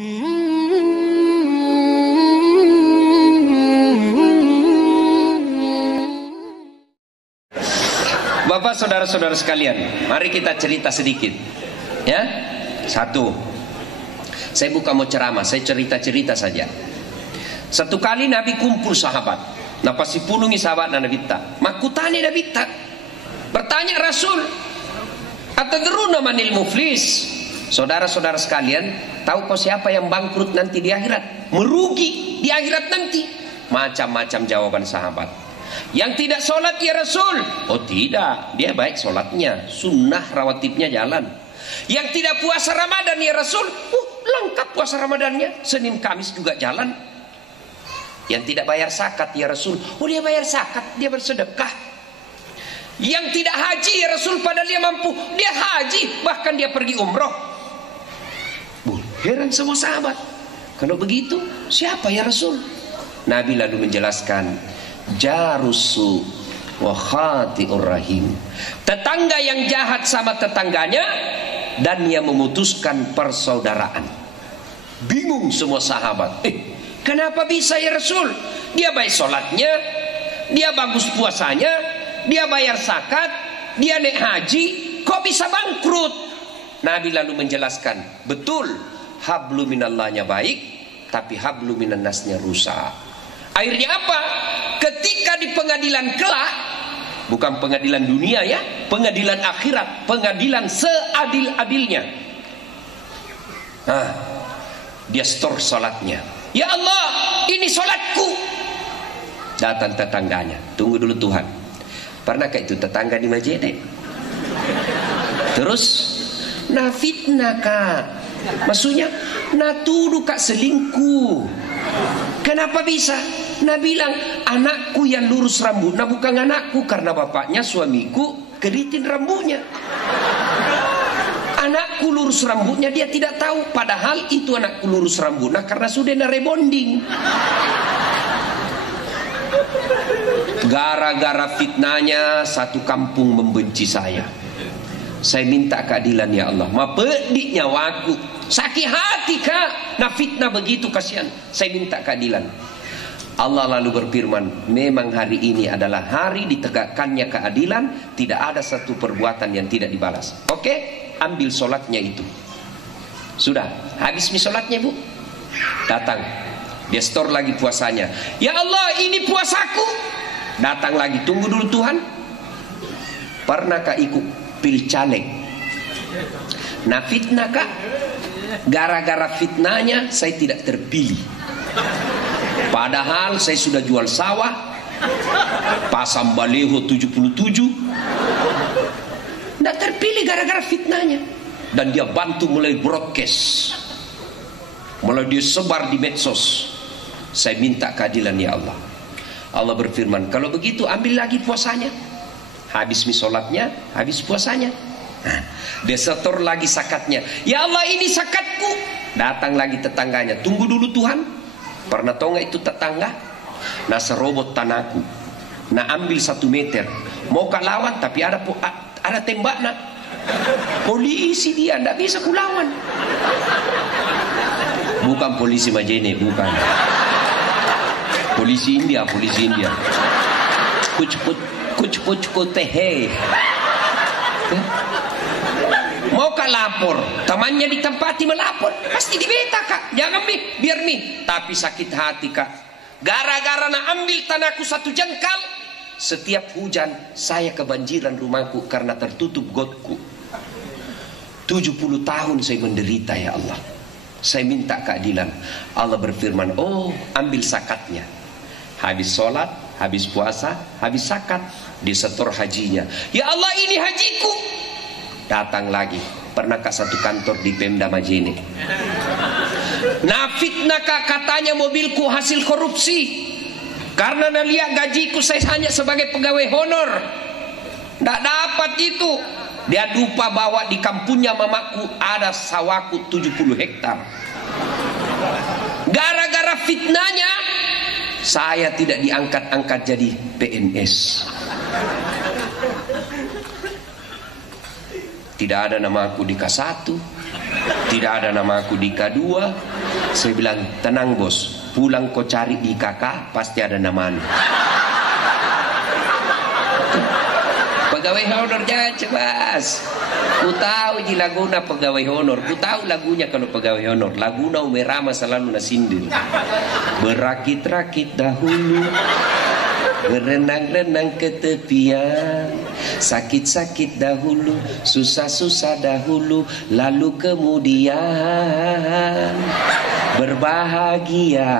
Bapak, saudara-saudara sekalian, mari kita cerita sedikit. Ya, satu, saya bukan mau ceramah, saya cerita-cerita saja. Satu kali Nabi kumpul sahabat, nah pasti punungi sahabat Nabi tak, makutani Nabi tak, bertanya Rasul, atadruna manil muflis? Saudara-saudara sekalian, tahu kau siapa yang bangkrut nanti di akhirat, merugi di akhirat nanti? Macam-macam jawaban sahabat. Yang tidak sholat ya Rasul? Oh tidak, dia baik sholatnya, sunnah rawatibnya jalan. Yang tidak puasa Ramadan ya Rasul? Lengkap puasa Ramadannya, Senin Kamis juga jalan. Yang tidak bayar zakat ya Rasul? Oh dia bayar zakat, dia bersedekah. Yang tidak haji ya Rasul, padahal dia mampu, dia haji, bahkan dia pergi umroh. Heran semua sahabat, kalau begitu siapa ya Rasul? Nabi lalu menjelaskan, jarusu wa khati'ur rahim, tetangga yang jahat sama tetangganya dan yang memutuskan persaudaraan. Bingung semua sahabat, kenapa bisa ya Rasul? Dia baik sholatnya, dia bagus puasanya, dia bayar zakat, dia naik haji, kok bisa bangkrut? Nabi lalu menjelaskan, betul, hablu minallahnya baik, tapi hablu minannasnya rusak. Akhirnya apa? Ketika di pengadilan kelak, bukan pengadilan dunia ya, pengadilan akhirat, pengadilan seadil-adilnya. Nah, dia store salatnya. Ya Allah, ini salatku. Datang tetangganya, tunggu dulu Tuhan. Pernahkah itu tetangga di Majene? Terus, nah fitnah kak. Maksudnya, nah tuduh kak selingkuh. Kenapa bisa? Nah bilang, anakku yang lurus rambut. Nah bukan anakku, karena bapaknya suamiku keriting rambutnya. Anakku lurus rambutnya, dia tidak tahu. Padahal itu anakku lurus rambut. Nah karena sudah rebonding. Gara-gara fitnahnya, satu kampung membenci saya. Saya minta keadilan ya Allah. Ma pedik nyawaku, sakit hati kak. Nah fitnah begitu, kasihan. Saya minta keadilan. Allah lalu berfirman, memang hari ini adalah hari ditegakkannya keadilan. Tidak ada satu perbuatan yang tidak dibalas. Oke, ambil sholatnya itu. Sudah, habis mi sholatnya bu. Datang, dia store lagi puasanya. Ya Allah, ini puasaku. Datang lagi, tunggu dulu Tuhan. Pernahkah ikut pilih caleg? Nah fitnah kak, gara-gara fitnahnya saya tidak terpilih. Padahal saya sudah jual sawah, pasang baleho 77, tidak terpilih gara-gara fitnahnya. Dan dia bantu mulai broadcast, mulai dia sebar di medsos. Saya minta keadilan ya Allah. Allah berfirman, kalau begitu ambil lagi puasanya. Habis sholatnya, habis puasanya. Nah, dia setor lagi zakatnya. Ya Allah, ini zakatku. Datang lagi tetangganya, tunggu dulu Tuhan. Pernah tahu nggak itu tetangga? Nah serobot tanahku. Nah ambil 1 meter. Mau kak lawan, tapi ada tembak nak. Polisi dia, nggak bisa kulawan. Bukan polisi Majene, bukan. Polisi India, polisi India. Kuch tehe. Mau kak lapor, temannya ditempati melapor, pasti dibeta kak. Jangan biar mi. Tapi sakit hati kak. Gara-gara nak ambil tanahku 1 jengkal, setiap hujan saya kebanjiran rumahku karena tertutup gotku. 70 tahun saya menderita ya Allah. Saya minta keadilan. Allah berfirman, oh ambil zakatnya. Habis sholat, habis puasa, habis zakat, disetor hajinya. Ya Allah, ini hajiku. Datang lagi. Pernahkah satu kantor di Pemda Majene? Nah fitnah kak, katanya mobilku hasil korupsi. Karena dia lihat gajiku saya hanya sebagai pegawai honor, tidak dapat itu. Dia lupa bahwa di kampungnya mamaku ada sawahku 70 hektar. Gara-gara fitnahnya saya tidak diangkat-angkat jadi PNS. Tidak ada nama aku di K1, Tidak ada nama aku di K2. Saya bilang, tenang bos, pulang kau cari di KK, pasti ada nama anu. Pegawai honor jangan cemas. Ku tahu di laguna pegawai honor. Ku tahu lagunya kalau pegawai honor. Laguna umerama selalu nasindir. Berakit-rakit dahulu, berenang-renang ke tepian, sakit-sakit dahulu, susah-susah dahulu, lalu kemudian berbahagia.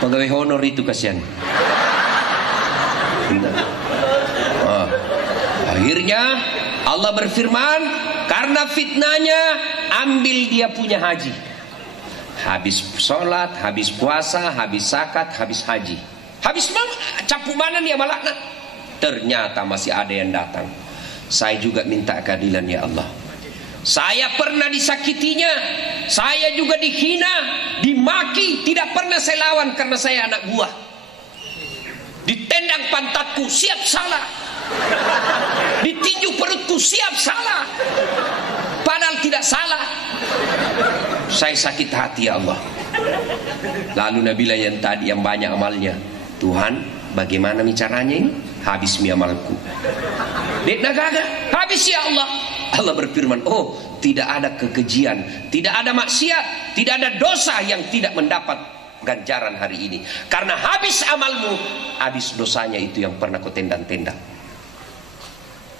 Pegawai honor itu kasihan. Akhirnya Allah berfirman, karena fitnahnya ambil dia punya haji. Habis sholat, habis puasa, habis zakat, habis haji. Habis capu mana dia malakna? Ternyata masih ada yang datang. Saya juga minta keadilan ya Allah. Saya pernah disakitinya, saya juga dihina, dimaki, tidak pernah saya lawan karena saya anak buah. Ditendang pantatku, siap salah. Ditinju perutku, siap salah. Padahal tidak salah. Saya sakit hati ya Allah. Lalu Nabila yang tadi yang banyak amalnya, Tuhan bagaimana caranya ini? Habis mi amalku. Dek nagaga, habis ya Allah. Allah berfirman, oh tidak ada kekejian, tidak ada maksiat, tidak ada dosa yang tidak mendapat ganjaran hari ini. Karena habis amalmu, habis dosanya itu yang pernah kau tendang-tendang.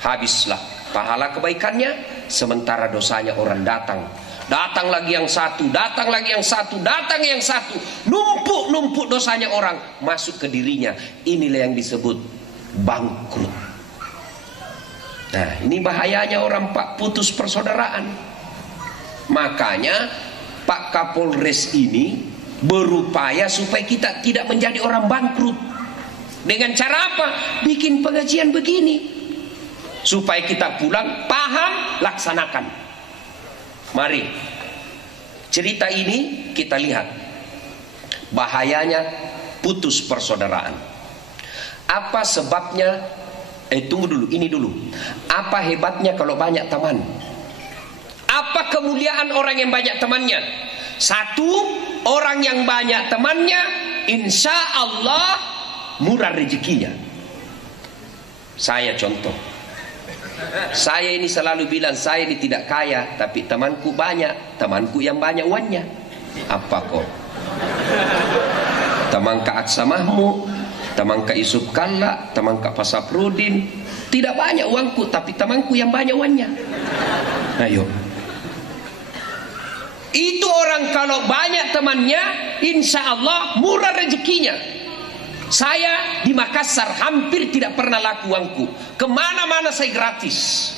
Habislah pahala kebaikannya, sementara dosanya orang datang. Datang lagi yang satu, datang lagi yang satu, datang yang satu. Numpuk-numpuk dosanya orang masuk ke dirinya. Inilah yang disebut bangkrut. Nah, ini bahayanya orang Pak putus persaudaraan. Makanya Pak Kapolres ini berupaya supaya kita tidak menjadi orang bangkrut. Dengan cara apa? Bikin pengajian begini. Supaya kita pulang paham, laksanakan. Mari cerita ini kita lihat bahayanya putus persaudaraan. Apa sebabnya? Tunggu dulu, ini dulu. Apa hebatnya kalau banyak teman? Apa kemuliaan orang yang banyak temannya? Satu, orang yang banyak temannya insya Allah murah rezekinya. Saya contoh, saya ini selalu bilang saya ini tidak kaya, tapi temanku banyak, temanku yang banyak uangnya. Apa kok? Teman Kak Aksa Mahmud, teman Kak Yusuf Kalla, teman Kak Pasaprudin, tidak banyak uangku, tapi temanku yang banyak uangnya. Ayo. Itu orang kalau banyak temannya, insya Allah murah rezekinya. Saya di Makassar hampir tidak pernah laku uangku. Kemana-mana saya gratis.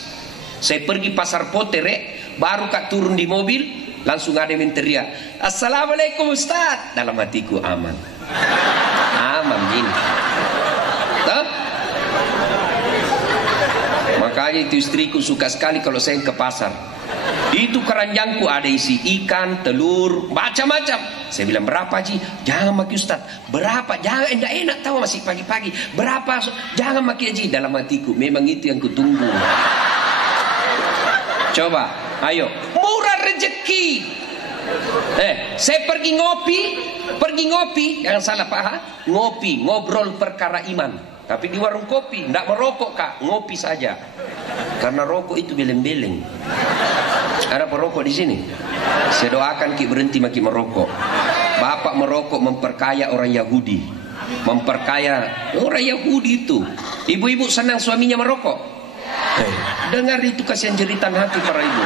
Saya pergi pasar Potere, baru Kak turun di mobil, langsung ada yang teriak, Assalamualaikum Ustaz. Dalam hatiku aman. Aman gini. Tuh? Makanya itu istriku suka sekali kalau saya ke pasar. Itu keranjangku ada isi ikan, telur, macam-macam. Saya bilang, berapa Ji? Jangan maki Ustaz. Berapa? Jangan, enak tahu masih pagi-pagi. Berapa? Jangan maki Ji. Dalam hatiku, memang itu yang kutunggu. Coba, ayo. Murah rezeki. Saya pergi ngopi, jangan salah Pak. Ngopi, ngobrol perkara iman. Tapi di warung kopi, tidak merokok Kak, ngopi saja. Karena rokok itu beleng-beleng. Ada perokok di sini. Saya doakan Ki berhenti maki merokok. Bapak merokok memperkaya orang Yahudi. Memperkaya orang Yahudi itu. Ibu-ibu senang suaminya merokok. Dengar itu kasihan jeritan hati para ibu.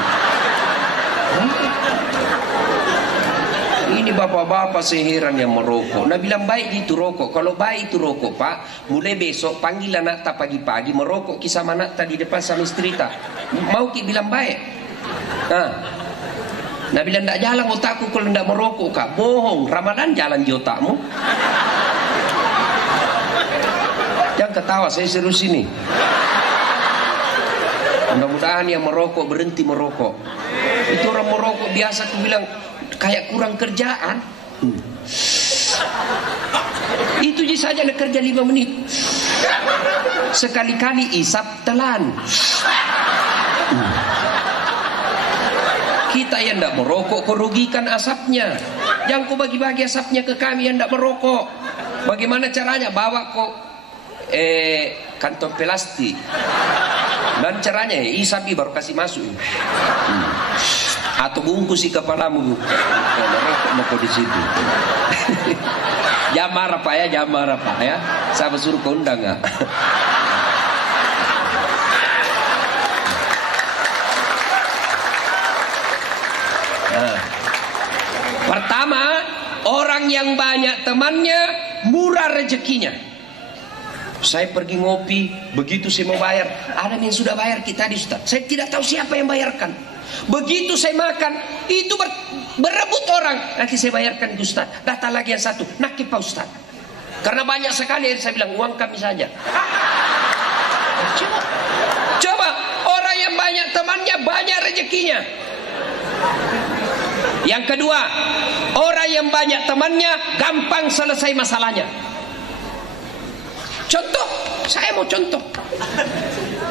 Ini bapak-bapak seheran yang merokok. Nah bilang baik itu rokok. Kalau baik itu rokok Pak, mulai besok panggil anak tak pagi-pagi merokok kisah anak tadi depan sama istri tak. Mau Ki bilang baik. Nah bilang tak jalan otakku kalau tidak merokok Kak. Bohong, Ramadan jalan di otakmu. Jangan ketawa, saya serius ini. Mudah-mudahan yang merokok berhenti merokok. Itu orang merokok biasa aku bilang kayak kurang kerjaan. Itu saja nak kerja 5 menit. Sekali-kali isap telan. Kita yang tidak merokok kau rugikan asapnya. Jangan kau bagi-bagi asapnya ke kami yang tidak merokok. Bagaimana caranya? Bawa kau kantong plastik. Dan caranya isapi baru kasih masuk. Atau bungkus di kepalamu. Merokok mau kau di situ. Jangan marah Pak ya, jangan marah Pak ya. Saya suruh kau undang nggak? Nah, pertama, orang yang banyak temannya murah rezekinya. Saya pergi ngopi, begitu saya mau bayar, ada yang sudah bayar kita di Ustaz. Saya tidak tahu siapa yang bayarkan. Begitu saya makan, itu berebut orang. Nanti saya bayarkan ke Ustaz. Datang lagi yang satu, nakip Pak Ustaz. Karena banyak sekali, saya bilang uang kami saja. Coba orang yang banyak temannya banyak rezekinya. Yang kedua, orang yang banyak temannya gampang selesai masalahnya. Contoh, saya mau contoh.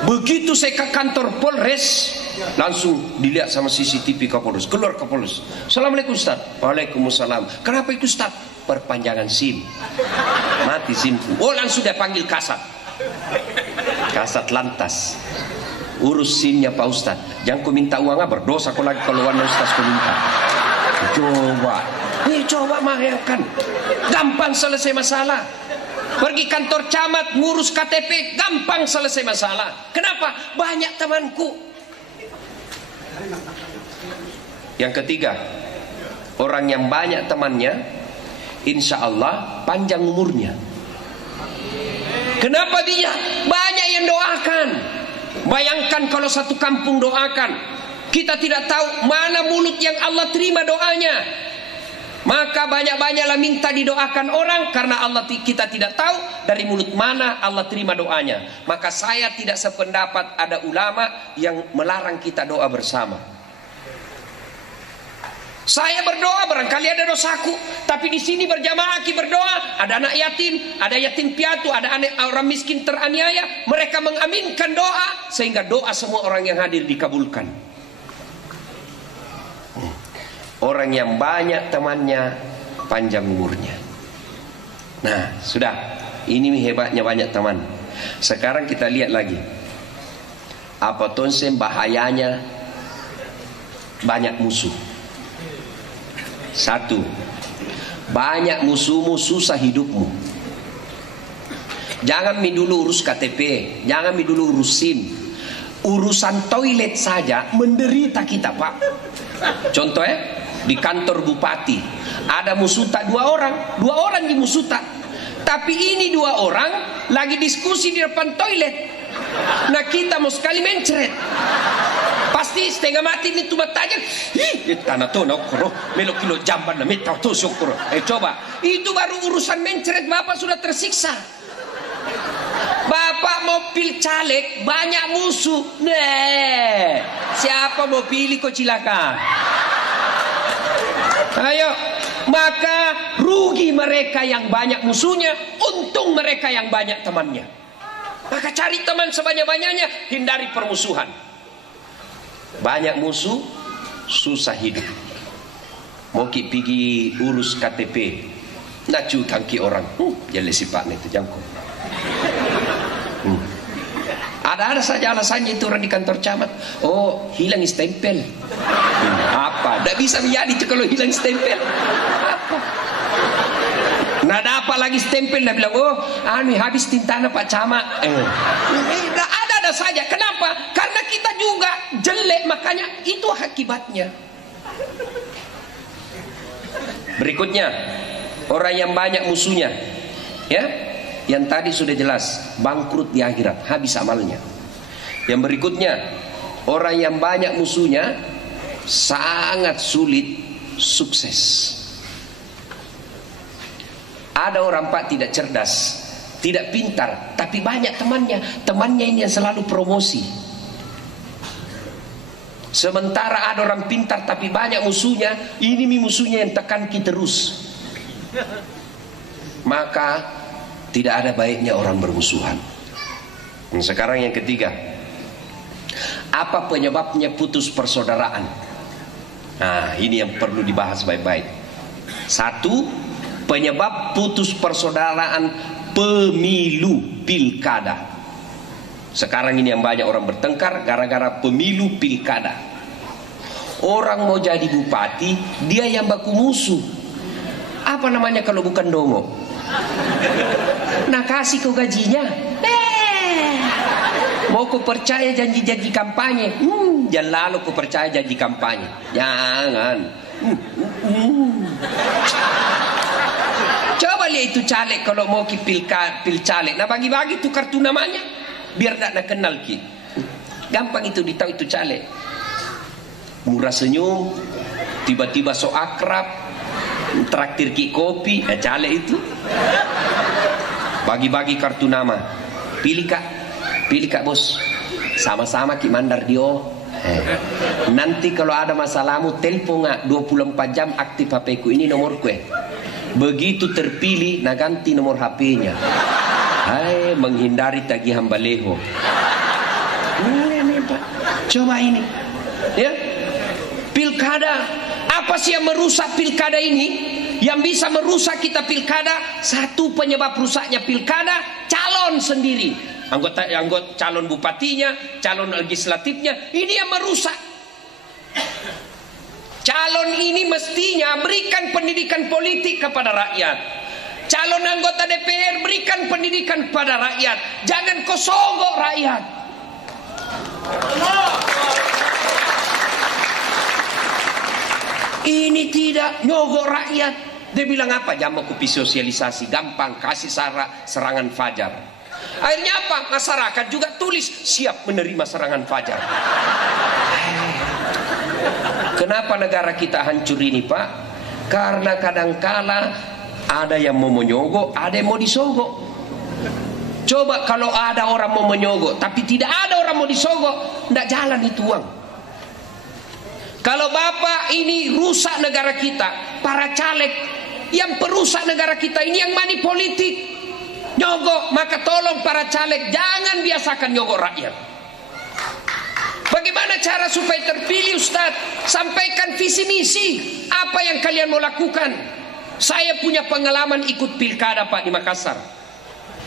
Begitu saya ke kantor Polres, langsung dilihat sama CCTV Kapolres. Keluar Kapolres. Assalamualaikum Ustaz. Waalaikumsalam. Kenapa itu Ustaz? Perpanjangan SIM. Mati SIM. Oh, langsung dia panggil Kasat. Kasat lantas. Urus SIM-nya Pak Ustaz. Jangan kau minta uangnya, berdosa kau lagi kalau uang Ustaz kau minta. Coba bayangkan. Gampang selesai masalah. Pergi kantor camat ngurus KTP, gampang selesai masalah. Kenapa? Banyak temanku. Yang ketiga, orang yang banyak temannya, insya Allah panjang umurnya. Kenapa dia? Banyak yang doakan. Bayangkan kalau satu kampung doakan, kita tidak tahu mana mulut yang Allah terima doanya. Maka banyak-banyaklah minta didoakan orang, karena kita tidak tahu dari mulut mana Allah terima doanya. Maka saya tidak sependapat ada ulama yang melarang kita doa bersama. Saya berdoa barangkali ada dosaku, tapi di sini berjamaah berdoa, ada anak yatim, ada yatim piatu, ada orang miskin teraniaya, mereka mengaminkan doa sehingga doa semua orang yang hadir dikabulkan. Orang yang banyak temannya panjang umurnya. Nah, sudah. Ini hebatnya banyak teman. Sekarang kita lihat lagi. Apa tonsen bahayanya banyak musuh. Satu, banyak musuhmu susah hidupmu. Jangan dulu urus KTP, jangan dulu urus SIM. Urusan toilet saja menderita kita, Pak. Contoh di kantor bupati ada musuta dua orang di musuta, tapi ini dua orang lagi diskusi di depan toilet. Nah kita mau sekali mencret, pasti setengah mati ini tuh tajam. Karena tuh nokro melok kilo jamban na metau tuh syukur. Coba itu baru urusan mencret, bapak sudah tersiksa. Bapak mau pilih caleg banyak musuh. Nih siapa mau pilih kok silakan. Ayo, maka rugi mereka yang banyak musuhnya, untung mereka yang banyak temannya. Maka cari teman sebanyak-banyaknya, hindari permusuhan. Banyak musuh, susah hidup. Mau pergi urus KTP, nacu kangki orang, jadi sifatnya itu jangkau. Ada saja alasannya itu orang di kantor camat. Oh, hilang stempel. Apa? Tidak bisa menjadi itu kalau hilang stempel. Apa? Nah, ada apa lagi stempel? Dia bilang, oh, habis tintanya Pak Camat. Ada saja. Kenapa? Karena kita juga jelek, makanya itu akibatnya. Berikutnya, orang yang banyak musuhnya, ya. Yang tadi sudah jelas, bangkrut di akhirat, habis amalnya. Yang berikutnya, orang yang banyak musuhnya sangat sulit sukses. Ada orang Pak tidak cerdas, tidak pintar, tapi banyak temannya. Temannya ini yang selalu promosi. Sementara ada orang pintar tapi banyak musuhnya, ini musuhnya yang tekan kita terus. Maka tidak ada baiknya orang bermusuhan. Sekarang yang ketiga, apa penyebabnya putus persaudaraan? Nah, ini yang perlu dibahas baik-baik. Satu, penyebab putus persaudaraan pemilu pilkada. Sekarang ini yang banyak orang bertengkar gara-gara pemilu pilkada. Orang mau jadi bupati, dia yang baku musuh. Apa namanya kalau bukan dongo? Nah, kasih kau gajinya. Mau kau percaya janji-janji kampanye? Jangan lalu kau percaya janji kampanye. Jangan. Coba lihat itu caleg kalau mau ki pil caleg. Nah, bagi-bagi tuh kartu namanya biar tak nak kenal ki. Gampang itu ditahu itu caleg. Murah senyum, tiba-tiba so akrab, traktir ki kopi, caleg itu. Bagi-bagi kartu nama. Pilih kak bos. Sama-sama ki mandar dio. Nanti kalau ada masalahmu telepon nggak 24 jam aktif HP ku, ini nomor ku. Begitu terpilih nah ganti nomor HP-nya. Hai, menghindari tagihan baleho. Coba ini. Ya. Pilkada. Apa sih yang merusak pilkada ini? Yang bisa merusak kita pilkada, satu penyebab rusaknya pilkada, calon sendiri. Anggota calon bupatinya, calon legislatifnya, ini yang merusak. Calon ini mestinya berikan pendidikan politik kepada rakyat. Calon anggota DPR berikan pendidikan kepada rakyat. Jangan kau sogok rakyat. Ini tidak nyogok rakyat. Dia bilang apa? Jangan kopi sosialisasi, gampang kasih serangan fajar. Akhirnya apa? Masyarakat juga tulis siap menerima serangan fajar. Kenapa negara kita hancur ini, Pak? Karena kadangkala ada yang mau menyogok, ada yang mau disogok. Coba kalau ada orang mau menyogok, tapi tidak ada orang mau disogok, tidak jalan itu uang. Kalau Bapak ini rusak negara kita, para caleg yang perusak negara kita ini yang money politik, nyogok, maka tolong para caleg jangan biasakan nyogok rakyat. Bagaimana cara supaya terpilih, Ustadz? Sampaikan visi misi. Apa yang kalian mau lakukan? Saya punya pengalaman ikut pilkada, Pak, di Makassar.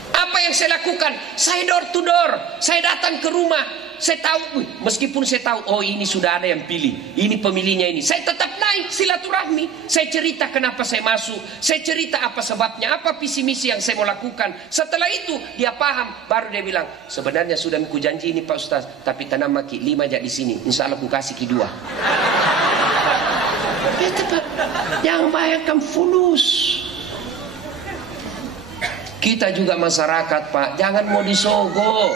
Apa yang saya lakukan? Saya door to door. Saya datang ke rumah. Saya tahu, meskipun saya tahu, oh ini sudah ada yang pilih, ini pemilihnya ini, saya tetap naik silaturahmi. Saya cerita kenapa saya masuk, saya cerita apa sebabnya, apa visi misi yang saya mau lakukan. Setelah itu dia paham, baru dia bilang, sebenarnya sudah aku janji ini Pak Ustaz, tapi tanam maki 5 aja di sini, insya Allah aku kasih ki 2. Itu Pak, jangan bayangkan fulus. Kita juga masyarakat, Pak, jangan mau disogok.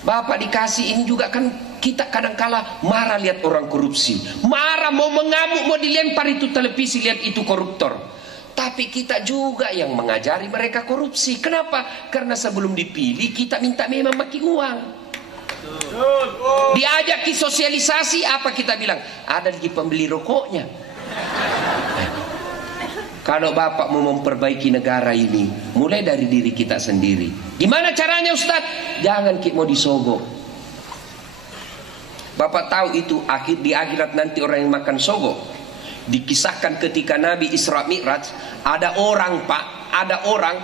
Bapak dikasih ini juga kan kita kadangkala marah lihat orang korupsi, marah mau mengamuk, mau dilempar itu televisi lihat itu koruptor. Tapi kita juga yang mengajari mereka korupsi. Kenapa? Karena sebelum dipilih kita minta memang maki uang. Diajak ki sosialisasi, apa kita bilang? Ada lagi pembeli rokoknya. Kalau Bapak mau memperbaiki negara ini, mulai dari diri kita sendiri. Gimana caranya, Ustadz? Jangan kita mau disogok. Bapak tahu itu di akhirat nanti orang yang makan sogok. Dikisahkan ketika Nabi Isra Mi'raj, ada orang, Pak, ada orang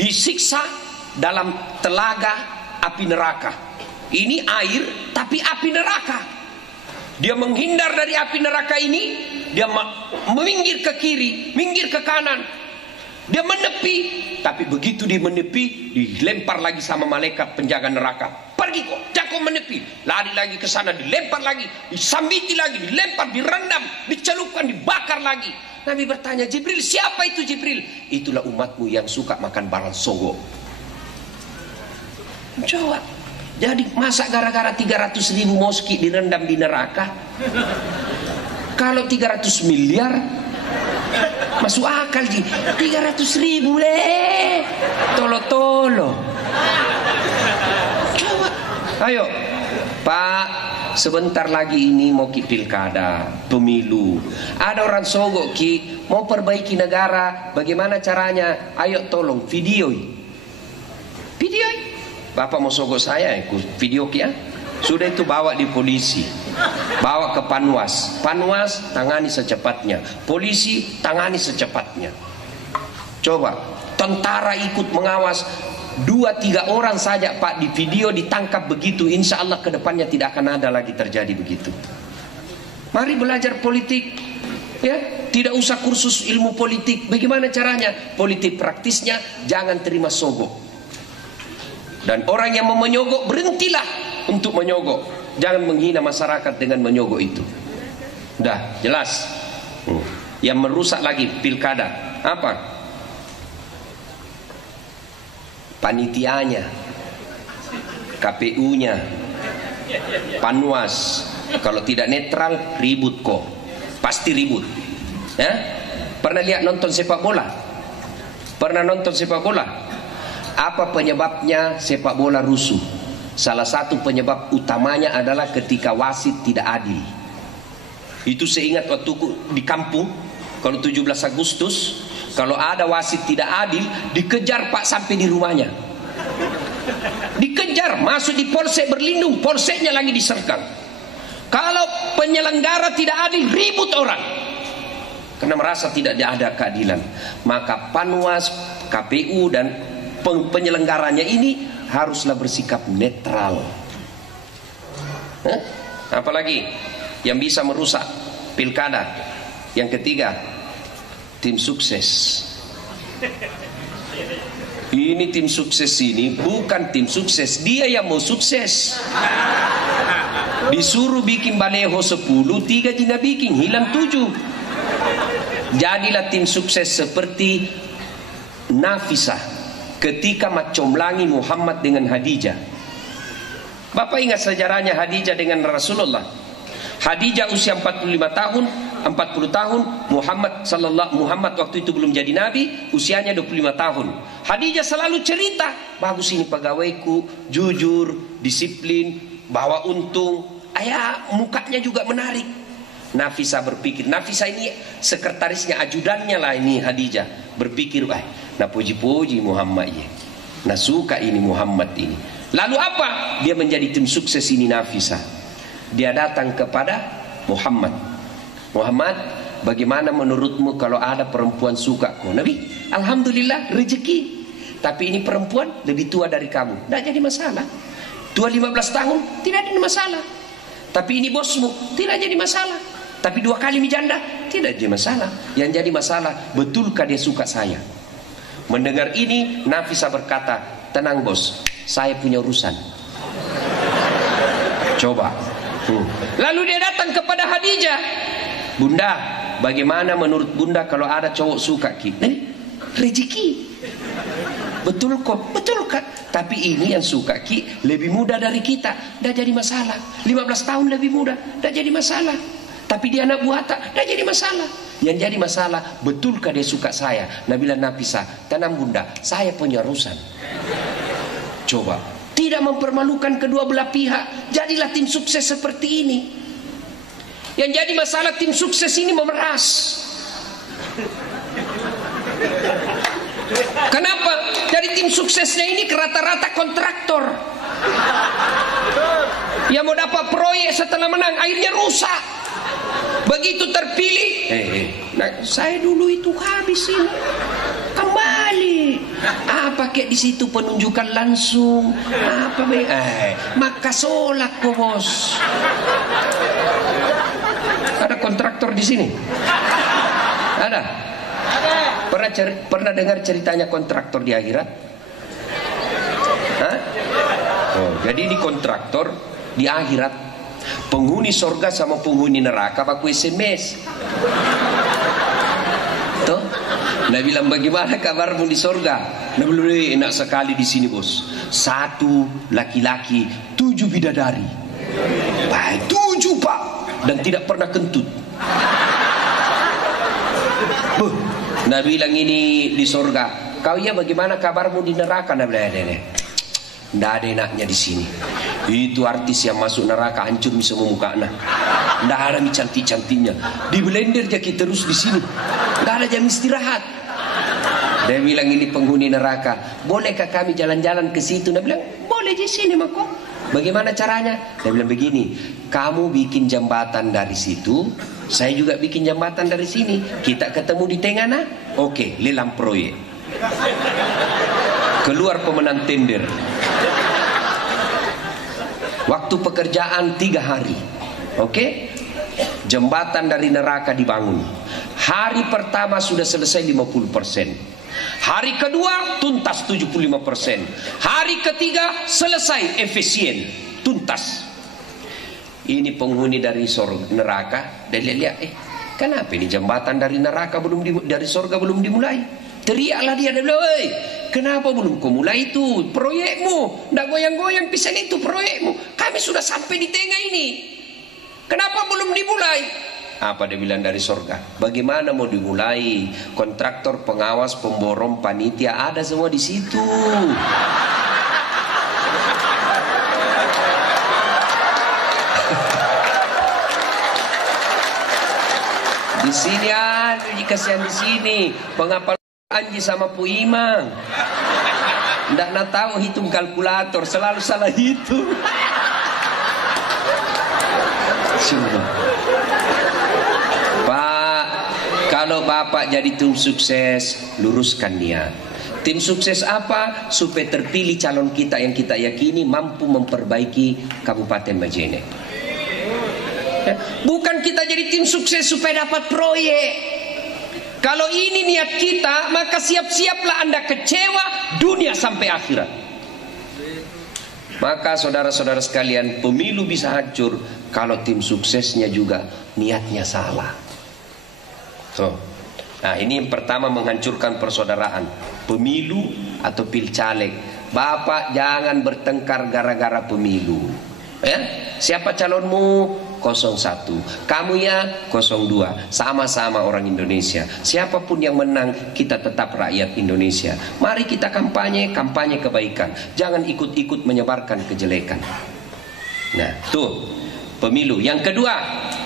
disiksa dalam telaga api neraka. Ini air tapi api neraka. Dia menghindar dari api neraka ini, dia meminggir ke kiri, minggir ke kanan. Dia menepi, tapi begitu dia menepi, dilempar lagi sama malaikat penjaga neraka. Pergi kok, jangan menepi. Lari lagi ke sana, dilempar lagi, disambiti lagi, dilempar, direndam, dicelupkan, dibakar lagi. Nabi bertanya, Jibril, siapa itu Jibril? Itulah umatmu yang suka makan barang sogo. Coba. Jadi masa gara-gara 300.000 moski direndam di neraka? Kalau 300 miliar masuk akal ji. 300.000 leh. Tolo-tolo. Coba. Ayo Pak, sebentar lagi ini mau ki pilkada, pemilu. Ada orang sogok ki mau perbaiki negara. Bagaimana caranya? Ayo tolong videoi. Videoi. Bapak mau sogok saya, ikut video kia. Sudah itu bawa di polisi, bawa ke Panwas. Panwas tangani secepatnya, polisi tangani secepatnya. Coba tentara ikut mengawas, 2-3 orang saja Pak di video ditangkap begitu, insya Allah kedepannya tidak akan ada lagi terjadi begitu. Mari belajar politik, ya, tidak usah kursus ilmu politik. Bagaimana caranya? Politik praktisnya, jangan terima sogok. Dan orang yang mau menyogok, berhentilah untuk menyogok. Jangan menghina masyarakat dengan menyogok itu. Dah jelas. Yang merusak lagi pilkada apa? Panitianya, KPU-nya, Panwas. Kalau tidak netral, ribut kok. Pasti ribut. Ya? Pernah lihat nonton sepak bola? Pernah nonton sepak bola? Apa penyebabnya sepak bola rusuh? Salah satu penyebab utamanya adalah ketika wasit tidak adil. Itu saya ingat waktu di kampung, kalau 17 Agustus, kalau ada wasit tidak adil, dikejar Pak sampai di rumahnya. Dikejar, masuk di polsek berlindung, polseknya lagi disergap. Kalau penyelenggara tidak adil, ribut orang. Karena merasa tidak ada keadilan. Maka Panwas, KPU dan penyelenggaranya ini haruslah bersikap netral. Apalagi yang bisa merusak pilkada? Yang ketiga, tim sukses. Ini tim sukses ini bukan tim sukses, dia yang mau sukses. Disuruh bikin baleho 10, 3 jina bikin, hilang 7. Jadilah tim sukses seperti Nafisah ketika mencomlangi Muhammad dengan Khadijah. Bapak ingat sejarahnya Khadijah dengan Rasulullah. Khadijah usia 40 tahun, Muhammad waktu itu belum jadi nabi, usianya 25 tahun. Khadijah selalu cerita, bagus ini pegawaiku, jujur, disiplin, bawa untung, mukanya juga menarik. Nafisah berpikir, Nafisah ini sekretarisnya, ajudannya lah ini Khadijah, berpikir, nah puji-puji Muhammad ya, nah suka ini Muhammad ini. Lalu apa? Dia menjadi tim sukses ini Nafisah. Dia datang kepada Muhammad, bagaimana menurutmu kalau ada perempuan suka kau? Nabi, alhamdulillah rezeki. Tapi ini perempuan lebih tua dari kamu, tidak jadi masalah. Tua 15 tahun, tidak jadi masalah. Tapi ini bosmu, tidak jadi masalah. Tapi 2 kali mijanda, tidak jadi masalah. Yang jadi masalah, betulkah dia suka saya? Mendengar ini, Nafisah berkata, tenang bos, saya punya urusan. Coba. Lalu dia datang kepada Khadijah. Bunda, bagaimana menurut bunda kalau ada cowok suka kita? Rezeki. Betul kok, betul kan? Tapi ini yang suka ki lebih muda dari kita, tidak jadi masalah. 15 tahun lebih muda, tidak jadi masalah. Tapi dia anak buata, tidak jadi masalah. Yang jadi masalah, betulkah dia suka saya? Nabila Nafisah, tenang bunda, saya punya urusan. Coba, tidak mempermalukan kedua belah pihak. Jadilah tim sukses seperti ini. Yang jadi masalah tim sukses ini memeras. Kenapa? Jadi tim suksesnya ini rata-rata kontraktor. Yang mau dapat proyek setelah menang, akhirnya rusak. Begitu terpilih, nah, saya dulu itu habis ini, kembali. Apa kayak di situ penunjukan langsung? Apa maka sholat kok bos. Ada kontraktor di sini? Ada? Pernah dengar ceritanya kontraktor di akhirat? Hah? Oh, jadi di kontraktor di akhirat, penghuni sorga sama penghuni neraka pakai SMS. Tuh, Nah bilang bagaimana kabarmu di sorga? Nah belum, enak sekali di sini bos. 1 laki-laki, 7 bidadari. Baik, 7 pak, dan tidak pernah kentut. Nah bilang ini di sorga. Kau ya bagaimana kabarmu di neraka? Nah bilang nggak ada enaknya di sini. Itu artis yang masuk neraka hancur semua mukanya. Nggak ada mi cantik-cantiknya. Di blender jadi terus di sini. Nggak ada jam istirahat. Dia bilang ini penghuni neraka. Bolehkah kami jalan-jalan ke situ? Dia bilang boleh di sini mako. Bagaimana caranya? Dia bilang begini, kamu bikin jembatan dari situ, saya juga bikin jembatan dari sini. Kita ketemu di tengah, nah? Oke, lelang proyek. Keluar pemenang tender. Waktu pekerjaan 3 hari. Oke? Jembatan dari neraka dibangun. Hari pertama sudah selesai 50%. Hari kedua tuntas 75%. Hari ketiga selesai, efisien, tuntas. Ini penghuni dari neraka, dia lihat, kenapa ini jembatan dari neraka dari surga belum dimulai? Teriaklah dia bilang, kenapa belum kau mulai itu proyekmu? Nggak goyang-goyang pisan itu proyekmu. Kami sudah sampai di tengah ini. Kenapa belum dimulai? Apa dia bilang dari surga? Bagaimana mau dimulai? Kontraktor, pengawas, pemborong, panitia ada semua di situ. Di sini ada dikasihan di sini. Pengapal Anji sama Pu Imang. Nggak nak tahu hitung kalkulator, selalu salah hitung. Pak, kalau Bapak jadi tim sukses, luruskan niat. Tim sukses apa? Supaya terpilih calon kita yang kita yakini mampu memperbaiki Kabupaten Majene. Bukan kita jadi tim sukses supaya dapat proyek. Kalau ini niat kita, maka siap-siaplah Anda kecewa dunia sampai akhirat. Maka saudara-saudara sekalian, pemilu bisa hancur kalau tim suksesnya juga niatnya salah. Nah, ini yang pertama, menghancurkan persaudaraan. Pemilu atau pilcaleg. Bapak jangan bertengkar gara-gara pemilu. Ya? Siapa calonmu? 01. Kamu ya 02. Sama-sama orang Indonesia. Siapapun yang menang, kita tetap rakyat Indonesia. Mari kita kampanye kebaikan. Jangan ikut-ikut menyebarkan kejelekan. Nah, tuh pemilu. Yang kedua,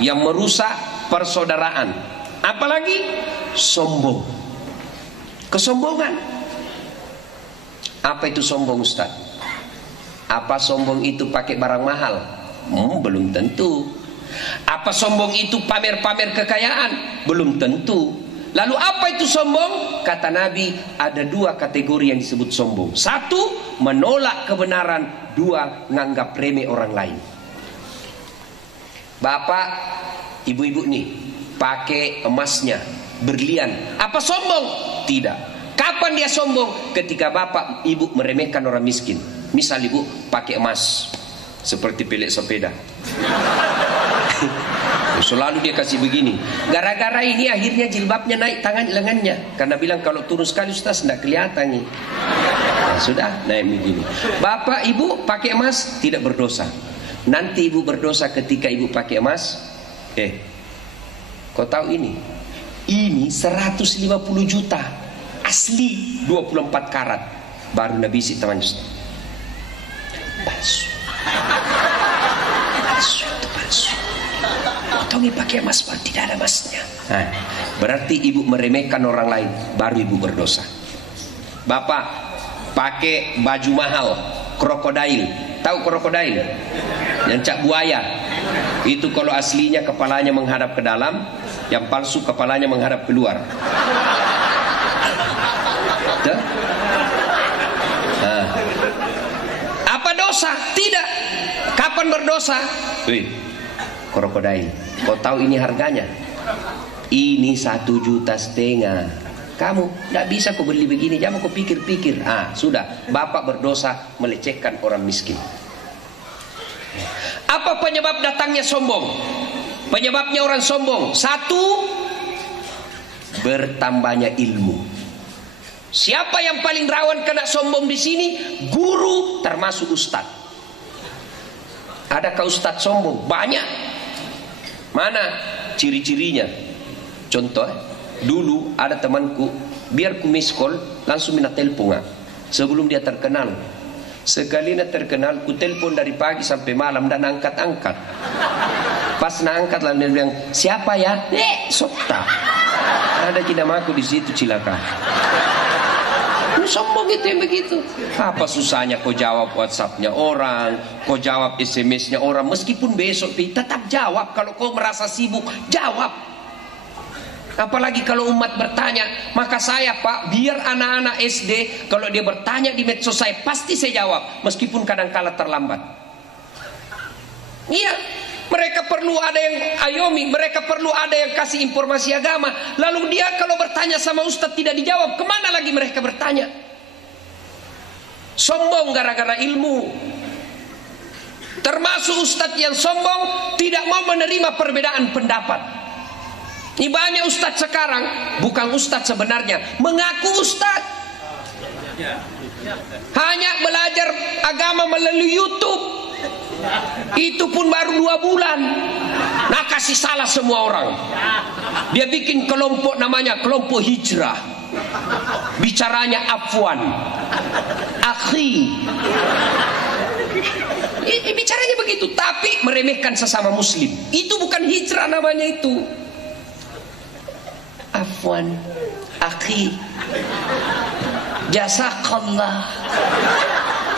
yang merusak persaudaraan. Apalagi sombong. Kesombongan. Apa itu sombong, Ustaz? Apa sombong itu pakai barang mahal? Belum tentu. Apa sombong itu pamer-pamer kekayaan? Belum tentu. Lalu apa itu sombong? Kata Nabi, ada 2 kategori yang disebut sombong. 1, menolak kebenaran. 2, nganggap remeh orang lain. Bapak, ibu-ibu nih, pakai emasnya, berlian. Apa sombong? Tidak. Kapan dia sombong? Ketika bapak, ibu meremehkan orang miskin. Misal ibu pakai emas seperti pelek sepeda. Selalu dia kasih begini. Gara-gara ini akhirnya jilbabnya naik lengannya. Karena bilang kalau turun sekali Ustaz tidak kelihatan nih. Nah, sudah naik begini. Bapak ibu pakai emas tidak berdosa. Nanti ibu berdosa ketika ibu pakai emas. Kau tahu ini? Ini 150 juta. Asli 24 karat. Baru Nabi isi teman Ustaz. Palsu. Palsu itu palsu. Tongi pakai emas, tidak ada emasnya. Nah, berarti ibu meremehkan orang lain, baru ibu berdosa. Bapak pakai baju mahal, krokodil. Tahu krokodil? Yang cap buaya. Itu kalau aslinya kepalanya menghadap ke dalam, yang palsu kepalanya menghadap keluar. Nah. Apa dosa? Tidak. Kapan berdosa? Krokodil. Kau tahu ini harganya? Ini 1,5 juta. Kamu tidak bisa kau beli begini. Jangan kau pikir-pikir. Sudah. Bapak berdosa melecehkan orang miskin. Apa penyebab datangnya sombong? Penyebabnya orang sombong. 1, bertambahnya ilmu. Siapa yang paling rawan kena sombong di sini? Guru termasuk ustaz. Adakah ustaz sombong? Banyak. Mana ciri-cirinya? Contoh, dulu ada temanku, biar ku miss call, langsung minta telepon. Sebelum dia terkenal. Sekali dia terkenal, ku telepon dari pagi sampai malam dan angkat-angkat. Pas angkat lalu dia bilang, siapa ya? Sokta. Ada nama aku di situ, cilaka. Sombong itu yang begitu. Apa susahnya kau jawab WhatsApp-nya orang, kau jawab SMS-nya orang, meskipun besok tetap jawab. Kalau kau merasa sibuk, jawab. Apalagi kalau umat bertanya, maka saya Pak, biar anak-anak SD kalau dia bertanya di medsos saya, pasti saya jawab, meskipun kadang-kala terlambat. Iya, mereka perlu ada yang ayomi, mereka perlu ada yang kasih informasi agama. Lalu dia kalau bertanya sama Ustadz tidak dijawab, kemana lagi mereka bertanya? Sombong gara-gara ilmu. Termasuk Ustadz yang sombong, tidak mau menerima perbedaan pendapat. Ini banyak ustadz sekarang, bukan ustadz sebenarnya, mengaku ustadz. Hanya belajar agama melalui YouTube. Itu pun baru 2 bulan. Nah, kasih salah semua orang. Dia bikin kelompok namanya kelompok hijrah. Bicaranya afwan, akhi. Bicaranya begitu, tapi meremehkan sesama muslim. Itu bukan hijrah namanya itu. Afwan, akhi, jazakallah.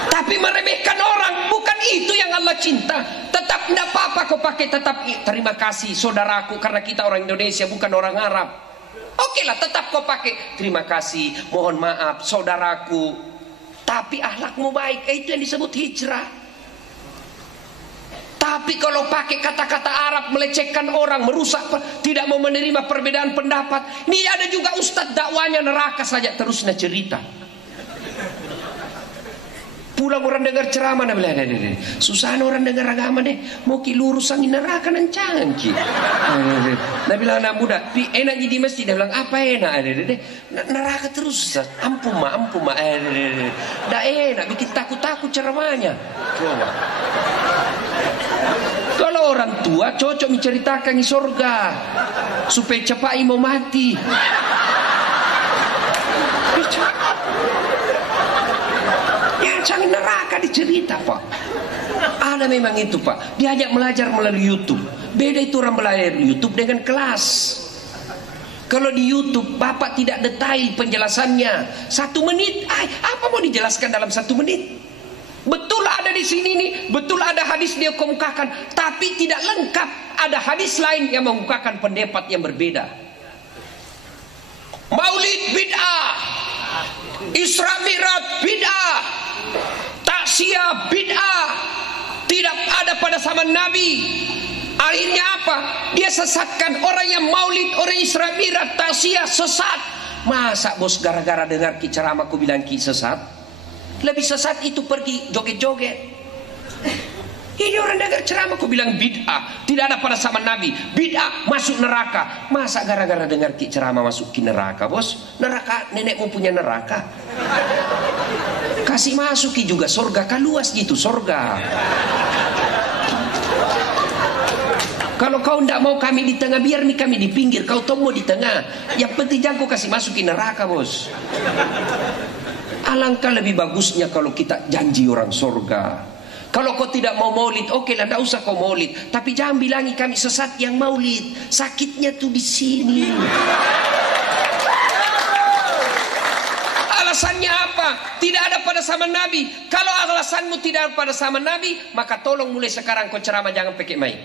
Tapi meremehkan orang, bukan itu yang Allah cinta. Tetap tidak apa-apa kau pakai, tetap terima kasih saudaraku, karena kita orang Indonesia bukan orang Arab. Oke lah, tetap kau pakai terima kasih, mohon maaf saudaraku. Tapi akhlakmu baik, itu yang disebut hijrah. Tapi kalau pakai kata-kata Arab, melecehkan orang, merusak, tidak mau menerima perbedaan pendapat. Ini ada juga ustadz dakwanya neraka saja terusnya cerita. Pulang orang dengar ceramah, dia bilang, susah orang dengar agama deh, mau ki lurus angin neraka nancangan ki. Dia bilang anak muda, enak jadi masjid. Dia bilang apa enak? Neraka terus, ampun mak. Dah enak, bikin takut-takut ceramahnya. Coba. Kalau orang tua cocok menceritakan di surga supaya cepat mau mati. Ya jangan neraka dicerita Pak. Ada memang itu Pak. Diajak belajar melalui YouTube. Beda itu orang belajar YouTube dengan kelas. Kalau di YouTube Bapak tidak detail penjelasannya 1 menit. Apa mau dijelaskan dalam 1 menit? Betul ada di sini nih, betul ada hadis dia kemukakan, tapi tidak lengkap. Ada hadis lain yang mengemukakan pendapat yang berbeda. Maulid bid'ah, Isra Mi'raj bid'ah, taksiyah bid'ah, tidak ada pada zaman Nabi. Akhirnya apa? Dia sesatkan orang yang maulid, orang Isra Mi'raj, taksiyah, sesat. Masa bos gara-gara dengar ki ceramah ku bilang ki sesat? Lebih sesat itu pergi joget-joget. Ini orang dengar ceramah aku bilang bid'ah, tidak ada pada zaman Nabi. Bid'ah masuk neraka. Masa gara-gara dengar ceramah masuk ke neraka bos? Neraka nenekmu punya neraka. Kasih masuki juga surga, kan luas gitu surga. Kalau kau tidak mau kami di tengah, biar nih kami di pinggir. Kau tomo di tengah. Yang penting jangan kau kasih masuki neraka bos. Alangkah lebih bagusnya kalau kita janji orang surga. Kalau kau tidak mau maulid, oke lah, tidak usah kau maulid. Tapi jangan bilangi kami sesat yang maulid. Sakitnya tuh di sini. Alasannya apa? Tidak ada pada zaman Nabi. Kalau alasanmu tidak ada pada zaman Nabi, maka tolong mulai sekarang kau ceramah jangan pakai mic.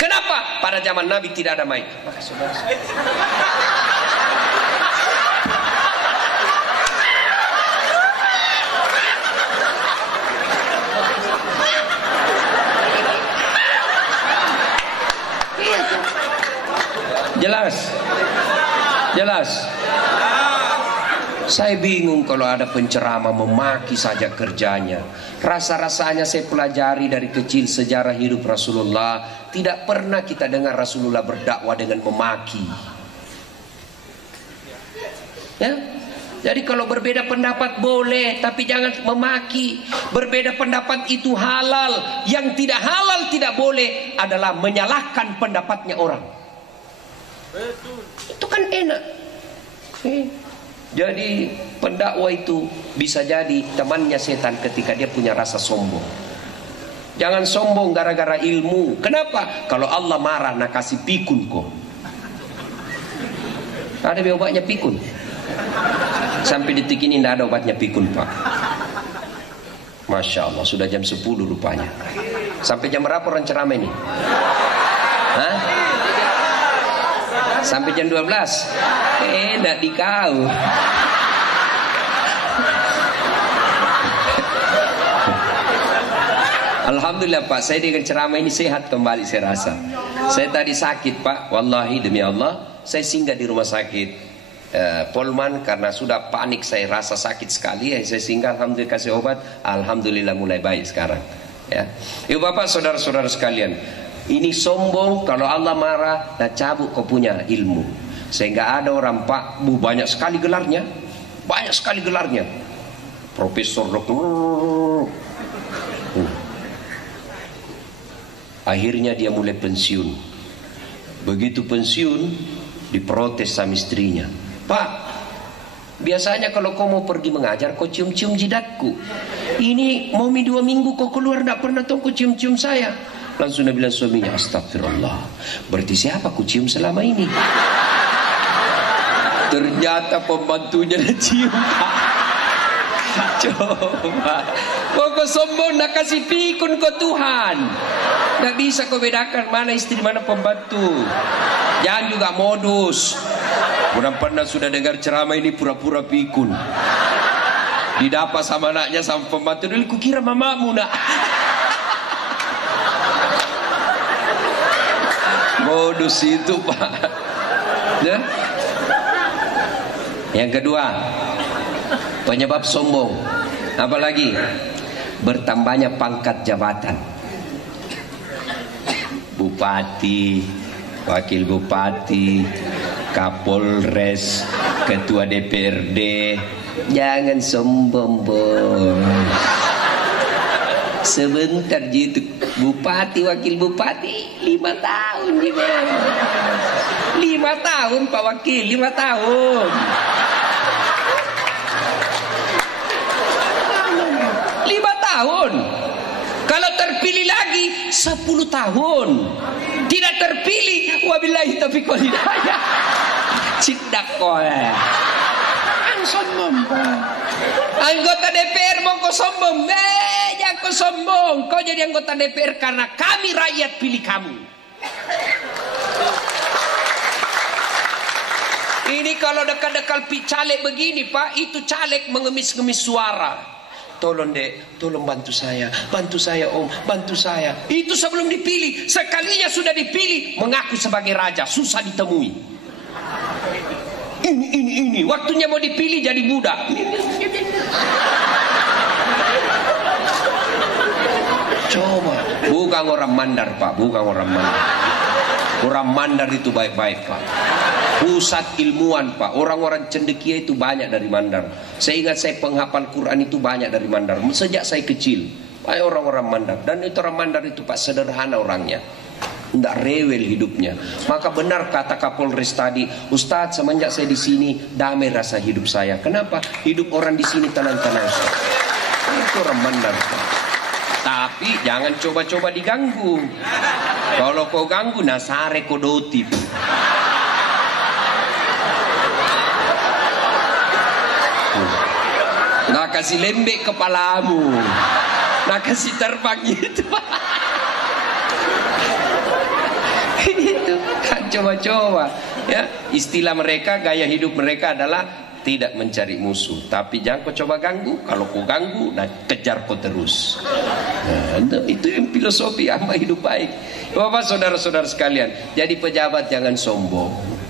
Kenapa? Pada zaman Nabi tidak ada mic. Maka saudara. Jelas. Saya bingung kalau ada penceramah memaki saja kerjanya. Rasa-rasanya saya pelajari dari kecil sejarah hidup Rasulullah. Tidak pernah kita dengar Rasulullah berdakwah dengan memaki. Ya? Jadi kalau berbeda pendapat boleh, tapi jangan memaki. Berbeda pendapat itu halal. Yang tidak halal tidak boleh adalah menyalahkan pendapatnya orang. Itu kan enak. Jadi pendakwah itu bisa jadi temannya setan ketika dia punya rasa sombong. Jangan sombong gara-gara ilmu. Kenapa? Kalau Allah marah nak kasih pikun kok. Ada obatnya pikun. Sampai detik ini tidak ada obatnya pikun, Pak. Masya Allah, sudah jam 10 rupanya. Sampai jam berapa orang ceramah ini? Hah? Sampai jam 12? Tidak dikau. Alhamdulillah Pak, saya dengan ceramah ini sehat kembali saya rasa. Saya tadi sakit Pak, wallahi demi Allah, saya singgah di rumah sakit Polman karena sudah panik, saya rasa sakit sekali. Saya singgah, alhamdulillah kasih obat, alhamdulillah mulai baik sekarang. Ya, ibu bapak saudara-saudara sekalian, ini sombong kalau Allah marah dan cabut kau punya ilmu. Sehingga ada orang Pak, banyak sekali gelarnya, banyak sekali gelarnya, profesor, doktor. Akhirnya dia mulai pensiun. Begitu pensiun, diprotes sama istrinya. Pak, biasanya kalau kau mau pergi mengajar, kau cium-cium jidatku. Ini mau 2 minggu kau keluar, tidak pernah tahu kau cium-cium saya. Langsung dia bilang suaminya, astagfirullah, berarti siapa ku cium selama ini? Ternyata pembantunya dia cium. Coba, kau sombong nak kasih pikun kau Tuhan. Tidak bisa kau bedakan mana istri mana pembantu. Jangan juga modus. Pernah sudah dengar ceramah ini pura-pura pikun. Didapat sama anaknya sama pembantu. Dulu kukira mamamu nak. Modus itu Pak. Ya? Yang kedua, penyebab sombong. Apalagi bertambahnya pangkat jabatan. Bupati, wakil bupati, Kapolres, ketua DPRD. Jangan sombong bos. Sebentar gitu, bupati, wakil bupati 5 tahun gimana? 5 tahun Pak Wakil, 5 tahun. 5 tahun. Kalau terpilih lagi 10 tahun. Tidak terpilih, wabillahi taufiq wal hidayah. Cindak kowe. Sombong. Anggota DPR mau kau sombong. Jangan kau sombong. Kau jadi anggota DPR karena kami rakyat pilih kamu. Ini kalau dekat-dekat caleg begini Pak, itu caleg mengemis-ngemis suara. Tolong dek, tolong bantu saya om, bantu saya. Itu sebelum dipilih, sekalinya sudah dipilih, mengaku sebagai raja, susah ditemui. Ini, waktunya mau dipilih jadi budak. Coba, bukan orang mandar Pak, bukan orang mandar. Orang mandar itu baik-baik Pak. Pusat ilmuwan Pak. Orang-orang cendekia itu banyak dari Mandar. Saya ingat saya penghafal Quran itu banyak dari Mandar. Sejak saya kecil, banyak orang-orang Mandar. Dan itu orang Mandar itu Pak sederhana orangnya, tidak rewel hidupnya. Maka benar kata Kapolres tadi, Ustadz semenjak saya di sini damai rasa hidup saya. Kenapa? Hidup orang di sini tenang-tenang. Itu orang Mandar Pak. Tapi jangan coba-coba diganggu. Kalau kau ganggu nasare kodoti. Nah kasih lembek kepalamu, nah kasih terbang gitu. Itu kan coba-coba ya. Istilah mereka, gaya hidup mereka adalah tidak mencari musuh, tapi jangan kau coba ganggu. Kalau kau ganggu, nah kejar kau terus. Nah, itu yang filosofi apa hidup baik. Bapak saudara-saudara sekalian, jadi pejabat jangan sombong.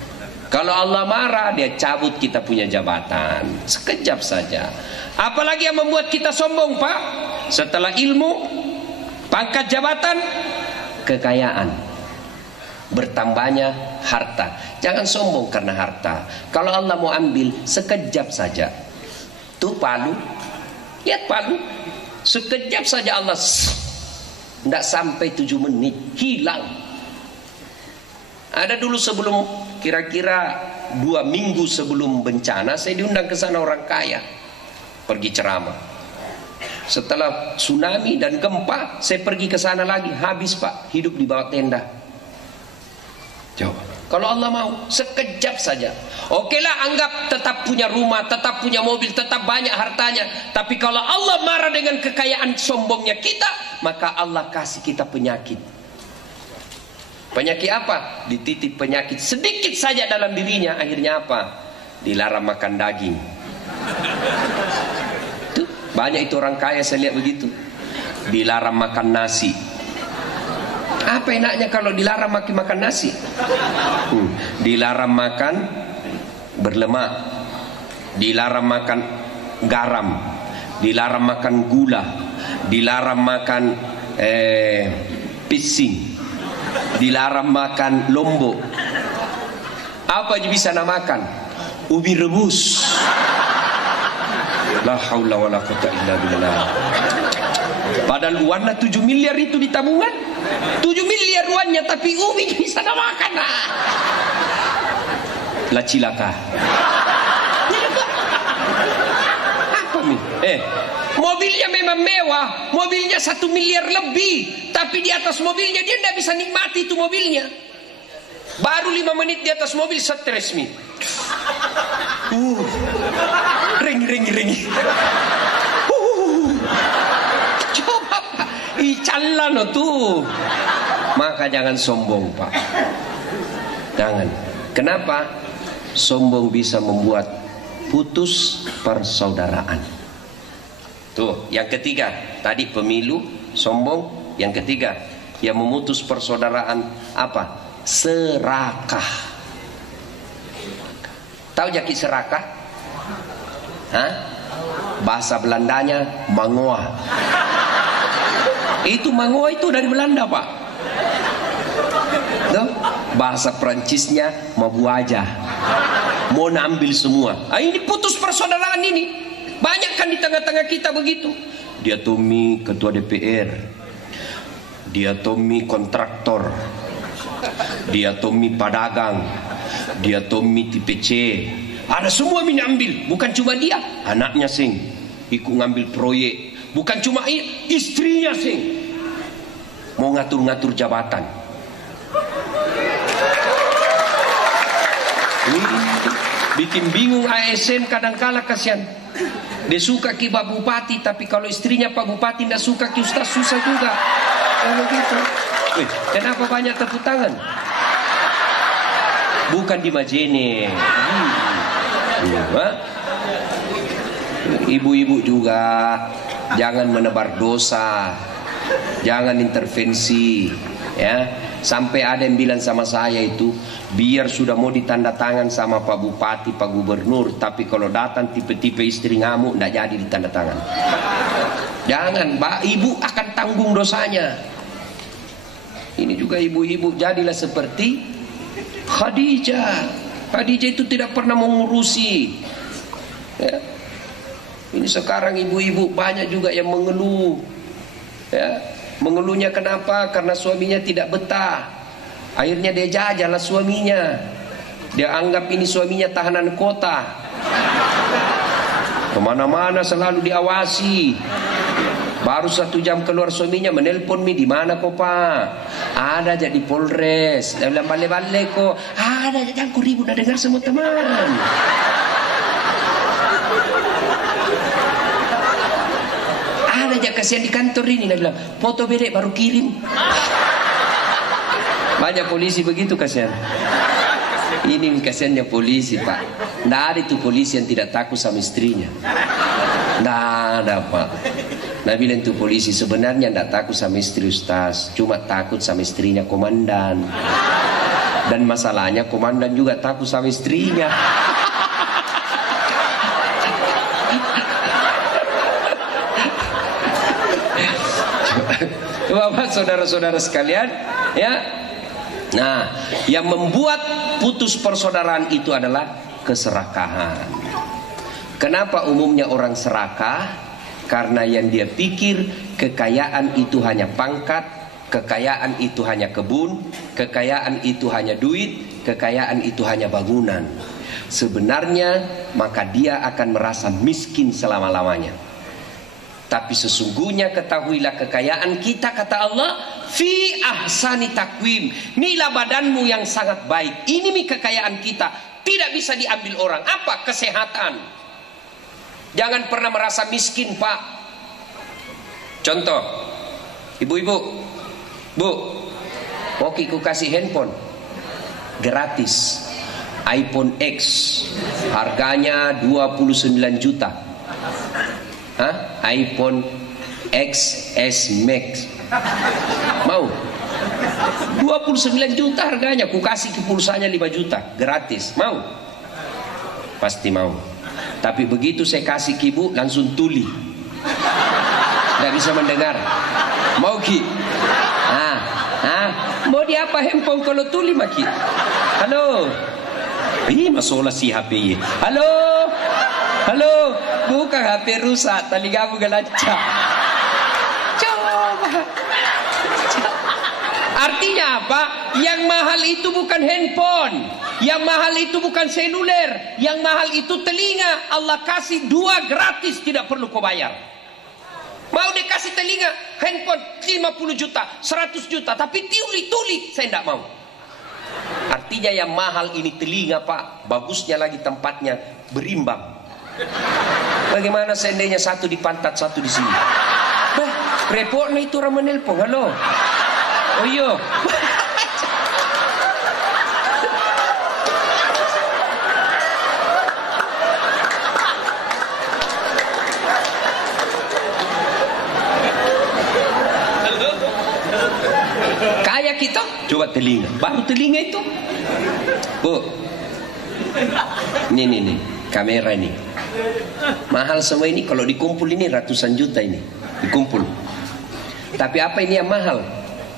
Kalau Allah marah, dia cabut kita punya jabatan sekejap saja. Apalagi yang membuat kita sombong Pak? Setelah ilmu, pangkat jabatan, kekayaan, bertambahnya harta. Jangan sombong karena harta. Kalau Allah mau ambil, sekejap saja. Tuh palu, lihat palu, sekejap saja Allah, tidak sampai 7 menit hilang. Ada dulu sebelum kira-kira 2 minggu sebelum bencana, saya diundang ke sana orang kaya, pergi ceramah. Setelah tsunami dan gempa, saya pergi ke sana lagi, habis Pak, hidup di bawah tenda. Coba. Kalau Allah mau, sekejap saja. Okelah, anggap tetap punya rumah, tetap punya mobil, tetap banyak hartanya. Tapi kalau Allah marah dengan kekayaan sombongnya kita, maka Allah kasih kita penyakit. Penyakit apa? Dititip penyakit sedikit saja dalam dirinya. Akhirnya apa? Dilarang makan daging. Tuh, banyak itu orang kaya saya lihat begitu. Dilarang makan nasi. Apa enaknya kalau dilarang makan nasi? Dilarang makan berlemak, dilarang makan garam, dilarang makan gula, dilarang makan pising, dilarang makan lombok. Apa aja bisa namakan? Ubi rebus. La haula wala quwwata illa billah. Padahal uangnya 7 miliar itu di tabungan, 7 miliar uangnya, tapi ubi bisa namakan. Lah cilaka. Apa nih? Mobilnya memang mewah, mobilnya 1 miliar lebih, tapi di atas mobilnya dia tidak bisa nikmati itu mobilnya. Baru 5 menit di atas mobil stres nih. Ring. Coba Pak, icalan tuh. Maka jangan sombong Pak. Jangan. Kenapa? Sombong bisa membuat putus persaudaraan. Tuh, yang ketiga, tadi pemilu, sombong. Yang ketiga, yang memutus persaudaraan apa? Serakah. Tahu jaki serakah? Hah? Bahasa Belandanya mangoa. Itu mangoa itu dari Belanda Pak. Tuh, bahasa Perancisnya mabuaja. Mau ambil semua. Ini putus persaudaraan ini. Banyak kan di tengah-tengah kita begitu. Dia Tommy ketua DPR, dia Tommy kontraktor, dia Tommy pedagang, dia Tommy tipe C. Ada semua ini ambil. Bukan cuma dia, anaknya sing ikut ngambil proyek. Bukan cuma istrinya sing mau ngatur-ngatur jabatan. Bikin bingung ASN kadang-kala, kasihan. Dia suka ki Pak Bupati, tapi kalau istrinya Pak Bupati tidak suka ki Ustaz, susah juga. Kalau gitu. Kenapa banyak tepuk tangan? Bukan di Majene. Ibu-ibu juga jangan menebar dosa, jangan intervensi, ya. Sampai ada yang bilang sama saya itu, biar sudah mau ditanda tangan sama Pak Bupati, Pak Gubernur, tapi kalau datang tipe-tipe istri ngamuk, tidak jadi ditanda tangan. Jangan, Mbak, ibu akan tanggung dosanya. Ini juga ibu-ibu, jadilah seperti Khadijah. Khadijah itu tidak pernah mengurusi, ya. Ini sekarang ibu-ibu banyak juga yang mengeluh, ya. Mengeluhnya kenapa? Karena suaminya tidak betah. Akhirnya dia jajalah suaminya. Dia anggap ini suaminya tahanan kota. Kemana-mana selalu diawasi. Baru 1 jam keluar suaminya menelpon, di mana kok Pak? Ada jadi Polres. Dia bilang balik-balik kok. Ada jangan ku ribut, udah dengar semua teman. Ada aja kasihan di kantor ini, dia bilang foto bedek baru kirim. Banyak polisi begitu kasihan. Ini kasihannya polisi Pak. Nggak ada itu polisi yang tidak takut sama istrinya. Nggak ada Pak. Nah bilang itu polisi sebenarnya nggak takut sama istri Ustaz, cuma takut sama istrinya komandan. Dan masalahnya komandan juga takut sama istrinya. Bapak saudara-saudara sekalian, ya. Nah, yang membuat putus persaudaraan itu adalah keserakahan. Kenapa umumnya orang serakah? Karena yang dia pikir kekayaan itu hanya pangkat, kekayaan itu hanya kebun, kekayaan itu hanya duit, kekayaan itu hanya bangunan. Sebenarnya maka dia akan merasa miskin selama-lamanya. Tapi sesungguhnya ketahuilah kekayaan kita, kata Allah, fi ahsani takwim. Inilah badanmu yang sangat baik. Ini kekayaan kita, tidak bisa diambil orang. Apa? Kesehatan. Jangan pernah merasa miskin, Pak. Contoh, ibu-ibu, Bu, mau ku kasih handphone gratis, iPhone X, harganya 29 juta. Hah? iPhone XS Max. Mau? 29 juta harganya, ku kasih ke pulsanya 5 juta gratis. Mau? Pasti mau. Tapi begitu saya kasih ke ibu, langsung tuli, tidak bisa mendengar. Mau Ki? Mau di apa handphone kalau tuli maki? Halo? Masalah si HP. Halo, bukan HP rusak, tali kamu galaca. Coba. Artinya apa? Yang mahal itu bukan handphone, yang mahal itu bukan seluler, yang mahal itu telinga. Allah kasih 2 gratis, tidak perlu kau bayar. Mau dikasih telinga, handphone 50 juta, 100 juta, tapi tuli, saya tidak mau. Artinya yang mahal ini telinga, Pak. Bagusnya lagi tempatnya berimbang. Bagaimana seandainya satu di pantat, satu di sini? Repotnya itu orang menelpon. Halo? Oh iya. Kaya kita, coba telinga. Baru telinga itu. Bu, ini kamera ini. Mahal semua ini, kalau dikumpul ini ratusan juta ini dikumpul. Tapi apa ini yang mahal?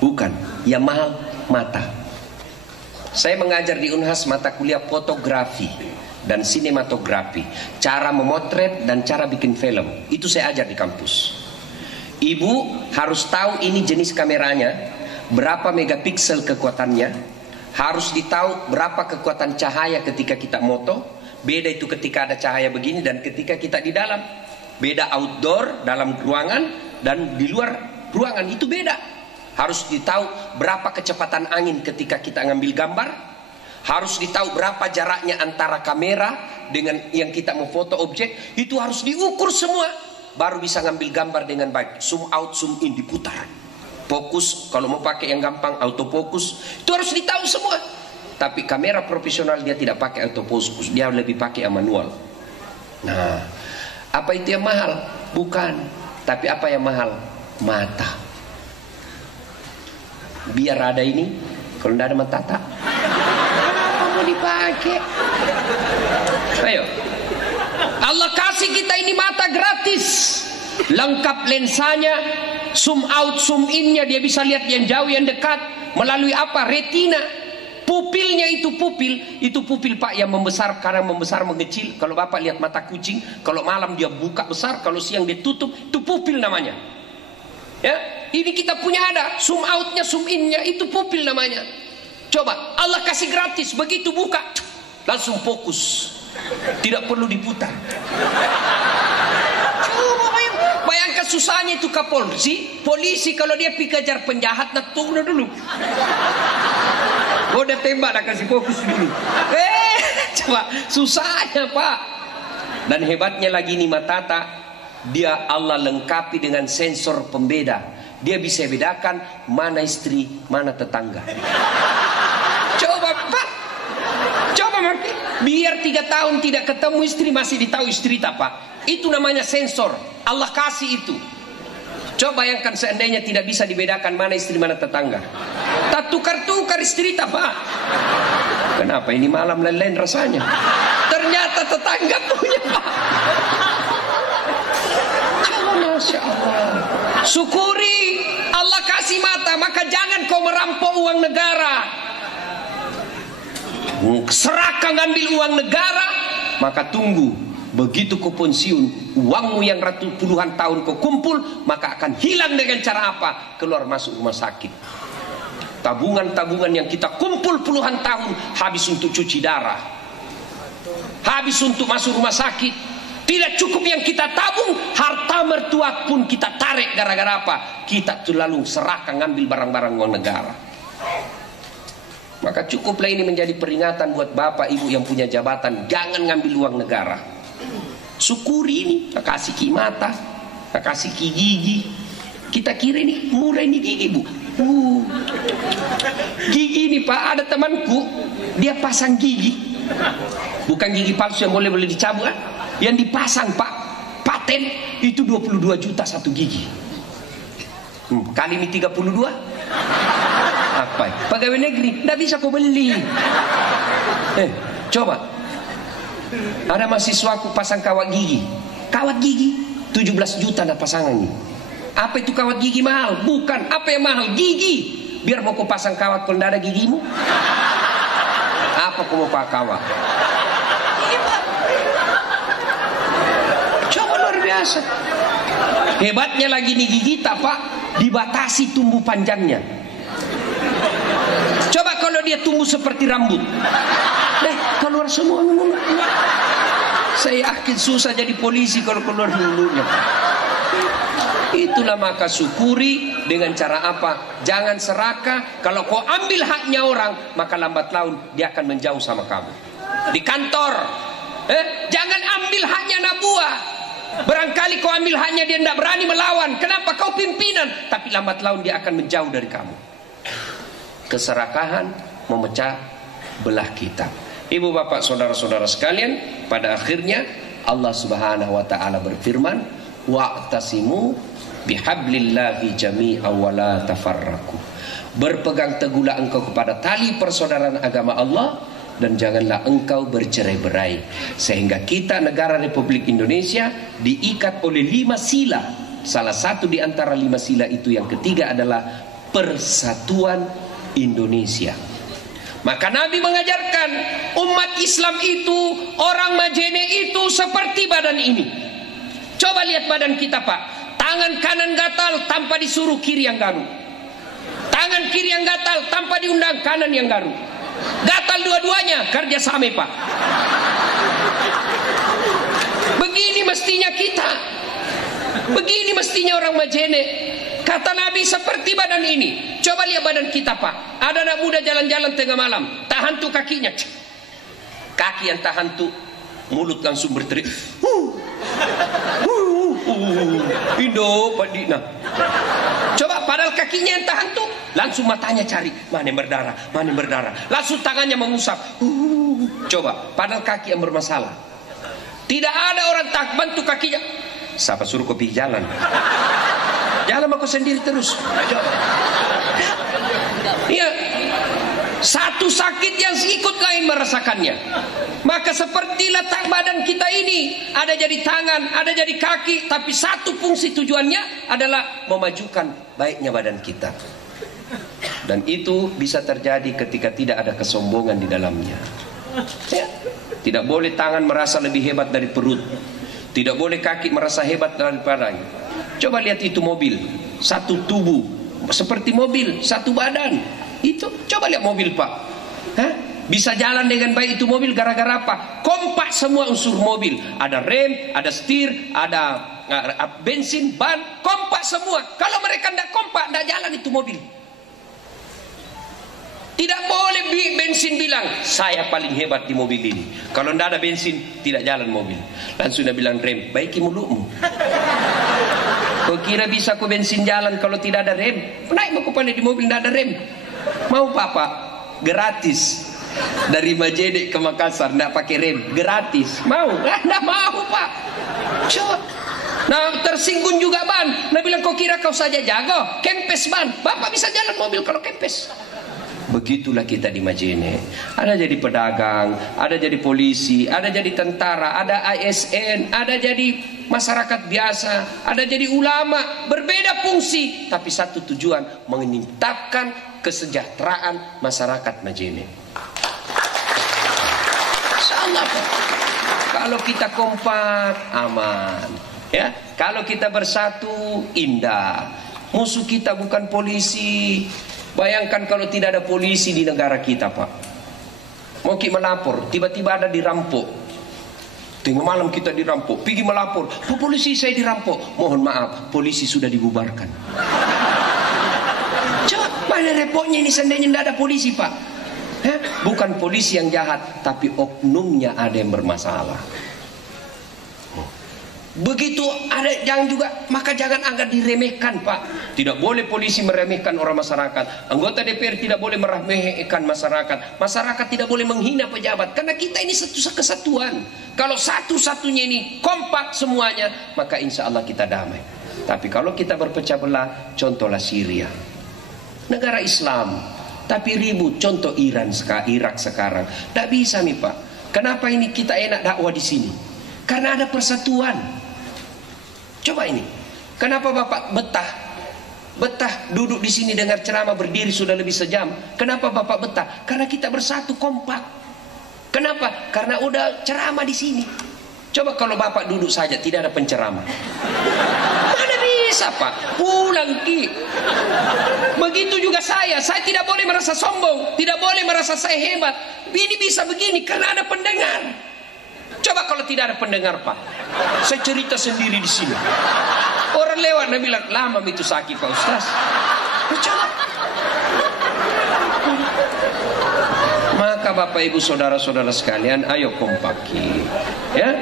Bukan, yang mahal mata. Saya mengajar di Unhas mata kuliah fotografi dan sinematografi, cara memotret dan cara bikin film. Itu saya ajar di kampus. Ibu harus tahu ini jenis kameranya, berapa megapiksel kekuatannya, harus ditahu berapa kekuatan cahaya ketika kita moto. Beda itu ketika ada cahaya begini dan ketika kita di dalam. Beda outdoor, dalam ruangan, dan di luar ruangan, itu beda. Harus ditahu berapa kecepatan angin ketika kita ngambil gambar. Harus ditahu berapa jaraknya antara kamera dengan yang kita mau foto objek. Itu harus diukur semua, baru bisa ngambil gambar dengan baik. Zoom out, zoom in, diputar. Fokus, kalau mau pakai yang gampang autofocus, itu harus ditahu semua. Tapi kamera profesional dia tidak pakai autofocus, dia lebih pakai yang manual. Nah, apa itu yang mahal? Bukan. Tapi apa yang mahal? Mata. Biar ada ini, kalau tidak ada mata tak mau dipakai. Ayo, Allah kasih kita ini mata gratis, lengkap lensanya, zoom out, zoom innya, dia bisa lihat yang jauh, yang dekat. Melalui apa? Retina. Pupilnya itu pupil Pak, yang membesar, karena membesar mengecil. Kalau Bapak lihat mata kucing, kalau malam dia buka besar, kalau siang dia tutup, itu pupil namanya. Ya, ini kita punya ada zoom outnya, zoom innya, itu pupil namanya. Coba Allah kasih gratis, begitu buka langsung fokus, tidak perlu diputar. Coba bayangkan susahnya itu polisi kalau dia pergi kejar penjahat, tunggu dulu. Udah tembak, dah kasih fokus dulu. Coba susahnya Pak. Dan hebatnya lagi nih Matata, dia Allah lengkapi dengan sensor pembeda. Dia bisa bedakan mana istri, mana tetangga. Coba Pak, coba Marki, biar 3 tahun tidak ketemu istri masih ditahu istri tak Pak. Itu namanya sensor, Allah kasih itu. Coba bayangkan seandainya tidak bisa dibedakan mana istri mana tetangga, tak tukar-tukar istri tak Pak. Kenapa ini malam lain-lain rasanya? Ternyata tetangga punya Pak. Coba Masya Allah. Syukuri Allah kasih mata, maka jangan kau merampok uang negara. Serakah ngambil uang negara, maka tunggu. Begitu kau pensiun, uangmu yang puluhan tahun kau kumpul, maka akan hilang dengan cara apa? Keluar masuk rumah sakit. Tabungan-tabungan yang kita kumpul puluhan tahun habis untuk cuci darah, habis untuk masuk rumah sakit, Tidak cukup yang kita tabung, harta mertua pun kita tarik. Gara-gara apa? Kita terlalu serahkan ngambil barang-barang uang negara. Maka cukuplah ini menjadi peringatan buat bapak ibu yang punya jabatan. Jangan ngambil uang negara. Syukuri ini. Kasih ki mata, kasih ki gigi. Kita kira ini murah ini gigi, bu. Gigi ini pak, ada temanku, dia pasang gigi. Bukan gigi palsu yang boleh dicabut, kan? Yang dipasang pak, paten itu 22 juta satu gigi. Kali ini 32. Apa? Pegawai negeri, tidak bisa kau beli. Coba. Ada mahasiswaku pasang kawat gigi. Kawat gigi 17 juta ada pasangannya. Apa itu kawat gigi mahal? Bukan. Apa yang mahal? Gigi. Biar mau kau pasang kawat kalau tidak ada gigimu. Apa kau mau pakai kawat? Coba luar biasa. Hebatnya lagi nih gigi tak pak, dibatasi tumbuh panjangnya. Coba kalau dia tumbuh seperti rambut, keluar semua. Saya yakin susah jadi polisi kalau keluar dulunya. Itulah maka syukuri dengan cara apa? Jangan serakah. Kalau kau ambil haknya orang, maka lambat laun dia akan menjauh sama kamu. Di kantor, jangan ambil haknya anak buah. Barangkali kau ambil haknya dia tidak berani melawan. Kenapa? Kau pimpinan. Tapi lambat laun dia akan menjauh dari kamu. Keserakahan memecah belah kita. Ibu bapak saudara-saudara sekalian, pada akhirnya Allah Subhanahu wa taala berfirman, wa'tasimu bihablillahi jami'an wa la tafarraqu. Berpegang teguhlah engkau kepada tali persaudaraan agama Allah dan janganlah engkau bercerai-berai. Sehingga kita negara Republik Indonesia diikat oleh 5 sila. Salah satu di antara 5 sila itu yang ketiga adalah persatuan Indonesia. Maka Nabi mengajarkan umat Islam itu, orang Majene itu seperti badan ini. Coba lihat badan kita pak. Tangan kanan gatal tanpa disuruh kiri yang garuk. Tangan kiri yang gatal tanpa diundang kanan yang garuk. Gatal dua-duanya kerja sama pak. Begini mestinya kita. Begini mestinya orang Majene. Kata Nabi seperti badan ini. Coba lihat badan kita pak. Ada anak muda jalan-jalan tengah malam, tahan tuh kakinya. Kaki yang tahan tuh, mulut langsung berterik. Indo padina. Coba padahal kakinya yang tahan tuh, langsung matanya cari mana yang berdarah, mana yang berdarah. Langsung tangannya mengusap. Coba padahal kaki yang bermasalah. Tidak ada orang tak bantu kakinya. Siapa suruh kopi jalan? Jalan aku sendiri terus. Iya. Satu sakit yang ikut lain merasakannya. Maka seperti letak badan kita ini, ada jadi tangan, ada jadi kaki, tapi satu fungsi tujuannya adalah memajukan baiknya badan kita. Dan itu bisa terjadi ketika tidak ada kesombongan di dalamnya. Ya. Tidak boleh tangan merasa lebih hebat dari perut. Tidak boleh kaki merasa hebat daripadanya. Coba lihat itu mobil, satu tubuh seperti mobil, satu badan. Itu coba lihat mobil pak. Bisa jalan dengan baik itu mobil gara-gara apa? Kompak semua unsur mobil. Ada rem, ada setir, ada bensin, ban, kompak semua. Kalau mereka tidak kompak, tidak jalan itu mobil. Tidak boleh bensin bilang saya paling hebat di mobil ini. Kalau tidak ada bensin tidak jalan mobil. Langsung dia bilang rem, baiki mulutmu. Kau kira bisa kau bensin jalan kalau tidak ada rem? Naik mau pandai di mobil tidak ada rem. Mau papa gratis dari Majene ke Makassar tidak pakai rem gratis. Mau? Tidak mau pak. Coba. Nah tersinggung juga ban. Nah bilang kau kira kau saja jago kempes ban. Bapak bisa jalan mobil kalau kempes. Begitulah kita di Majene. Ada jadi pedagang, ada jadi polisi, ada jadi tentara, ada ASN, ada jadi masyarakat biasa, ada jadi ulama. Berbeda fungsi, tapi satu tujuan, meningkatkan kesejahteraan masyarakat Majene. Insyaallah. Kalau kita kompak, aman. Ya, kalau kita bersatu, indah. Musuh kita bukan polisi. Bayangkan kalau tidak ada polisi di negara kita pak. Mau kita melapor, tiba-tiba ada dirampok. Tengah malam kita dirampok, pergi melapor, "Pak polisi, saya dirampok." Mohon maaf, polisi sudah dibubarkan. Coba, mana repotnya ini seandainya tidak ada polisi, Pak? Bukan polisi yang jahat, tapi oknumnya ada yang bermasalah. Begitu ada yang juga, maka jangan anggap diremehkan, Pak. Tidak boleh polisi meremehkan orang masyarakat. Anggota DPR tidak boleh meremehkan masyarakat. Masyarakat tidak boleh menghina pejabat. Karena kita ini satu kesatuan. Kalau satu-satunya ini kompak semuanya, maka insya Allah kita damai. Tapi kalau kita berpecah belah, contohlah Syria, negara Islam, tapi ribut. Contoh Irak sekarang. Tidak bisa nih, Pak. Kenapa ini kita enak dakwah di sini? Karena ada persatuan. Coba ini, kenapa Bapak betah duduk di sini dengar ceramah berdiri sudah lebih sejam? Kenapa Bapak betah? Karena kita bersatu kompak. Kenapa? Karena udah ceramah di sini. Coba kalau Bapak duduk saja tidak ada penceramah, mana bisa, Pak? Pulang Ki. Begitu juga saya tidak boleh merasa sombong, tidak boleh merasa saya hebat. Ini bisa begini karena ada pendengar. Coba kalau tidak ada pendengar, Pak, saya cerita sendiri di sini. Orang lewat dan bilang, "Lama itu sakit Pak Ustaz." Coba. Maka Bapak Ibu saudara-saudara sekalian, ayo kompaki. Ya.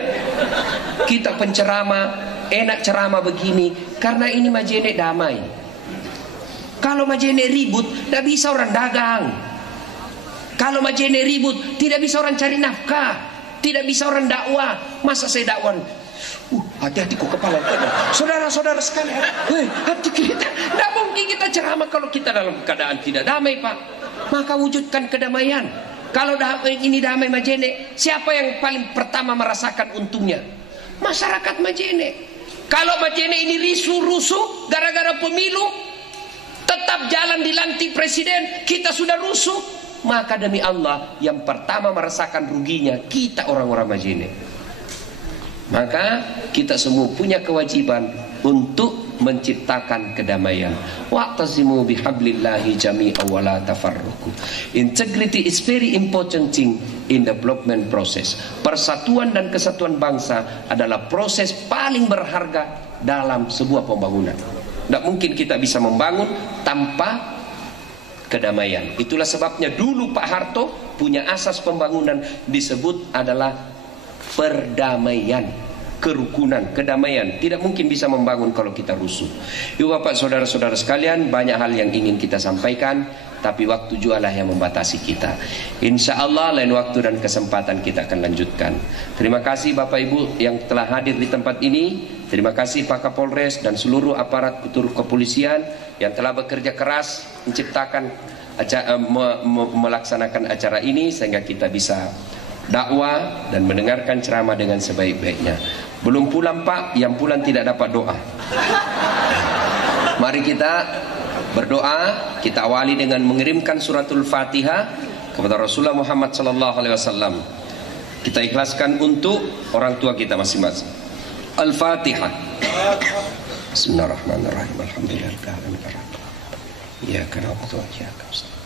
Kita penceramah, enak ceramah begini karena ini Majene damai. Kalau Majene ribut, tidak bisa orang dagang. Kalau Majene ribut, tidak bisa orang cari nafkah. Tidak bisa orang dakwah. Masa saya dakwah? Hati-hati kok kepala kita. Saudara-saudara sekalian, hati kita. Tidak mungkin kita ceramah kalau kita dalam keadaan tidak damai, Pak. Maka wujudkan kedamaian. Kalau ini damai Majene, siapa yang paling pertama merasakan untungnya? Masyarakat Majene. Kalau Majene ini rusuh gara-gara pemilu, tetap jalan dilantik presiden, kita sudah rusuh. Maka demi Allah yang pertama merasakan ruginya kita orang-orang Majene. Maka kita semua punya kewajiban untuk menciptakan kedamaian. Wa'tasimu bihablillahi jami'an wa la tafarruqu. Integrity is very important thing in development process. Persatuan dan kesatuan bangsa adalah proses paling berharga dalam sebuah pembangunan. Tidak mungkin kita bisa membangun tanpa kedamaian. Itulah sebabnya dulu Pak Harto punya asas pembangunan disebut adalah perdamaian, kerukunan, kedamaian. Tidak mungkin bisa membangun kalau kita rusuh. Ibu bapak saudara-saudara sekalian, banyak hal yang ingin kita sampaikan, tapi waktu jualah yang membatasi kita. Insya Allah lain waktu dan kesempatan kita akan lanjutkan. Terima kasih Bapak Ibu yang telah hadir di tempat ini. Terima kasih Pak Kapolres dan seluruh aparat kepolisian yang telah bekerja keras menciptakan melaksanakan acara ini sehingga kita bisa dakwah dan mendengarkan ceramah dengan sebaik-baiknya. Belum pulang Pak, yang pulang tidak dapat doa. Mari kita berdoa. Kita awali dengan mengirimkan suratul Fatihah kepada Rasulullah Muhammad SAW. Kita ikhlaskan untuk orang tua kita masing-masing. Al-Fatihah. Bismillahirrahmanirrahim. Alhamdulillah. Iyyaka na'budu wa iyyaka nasta'in.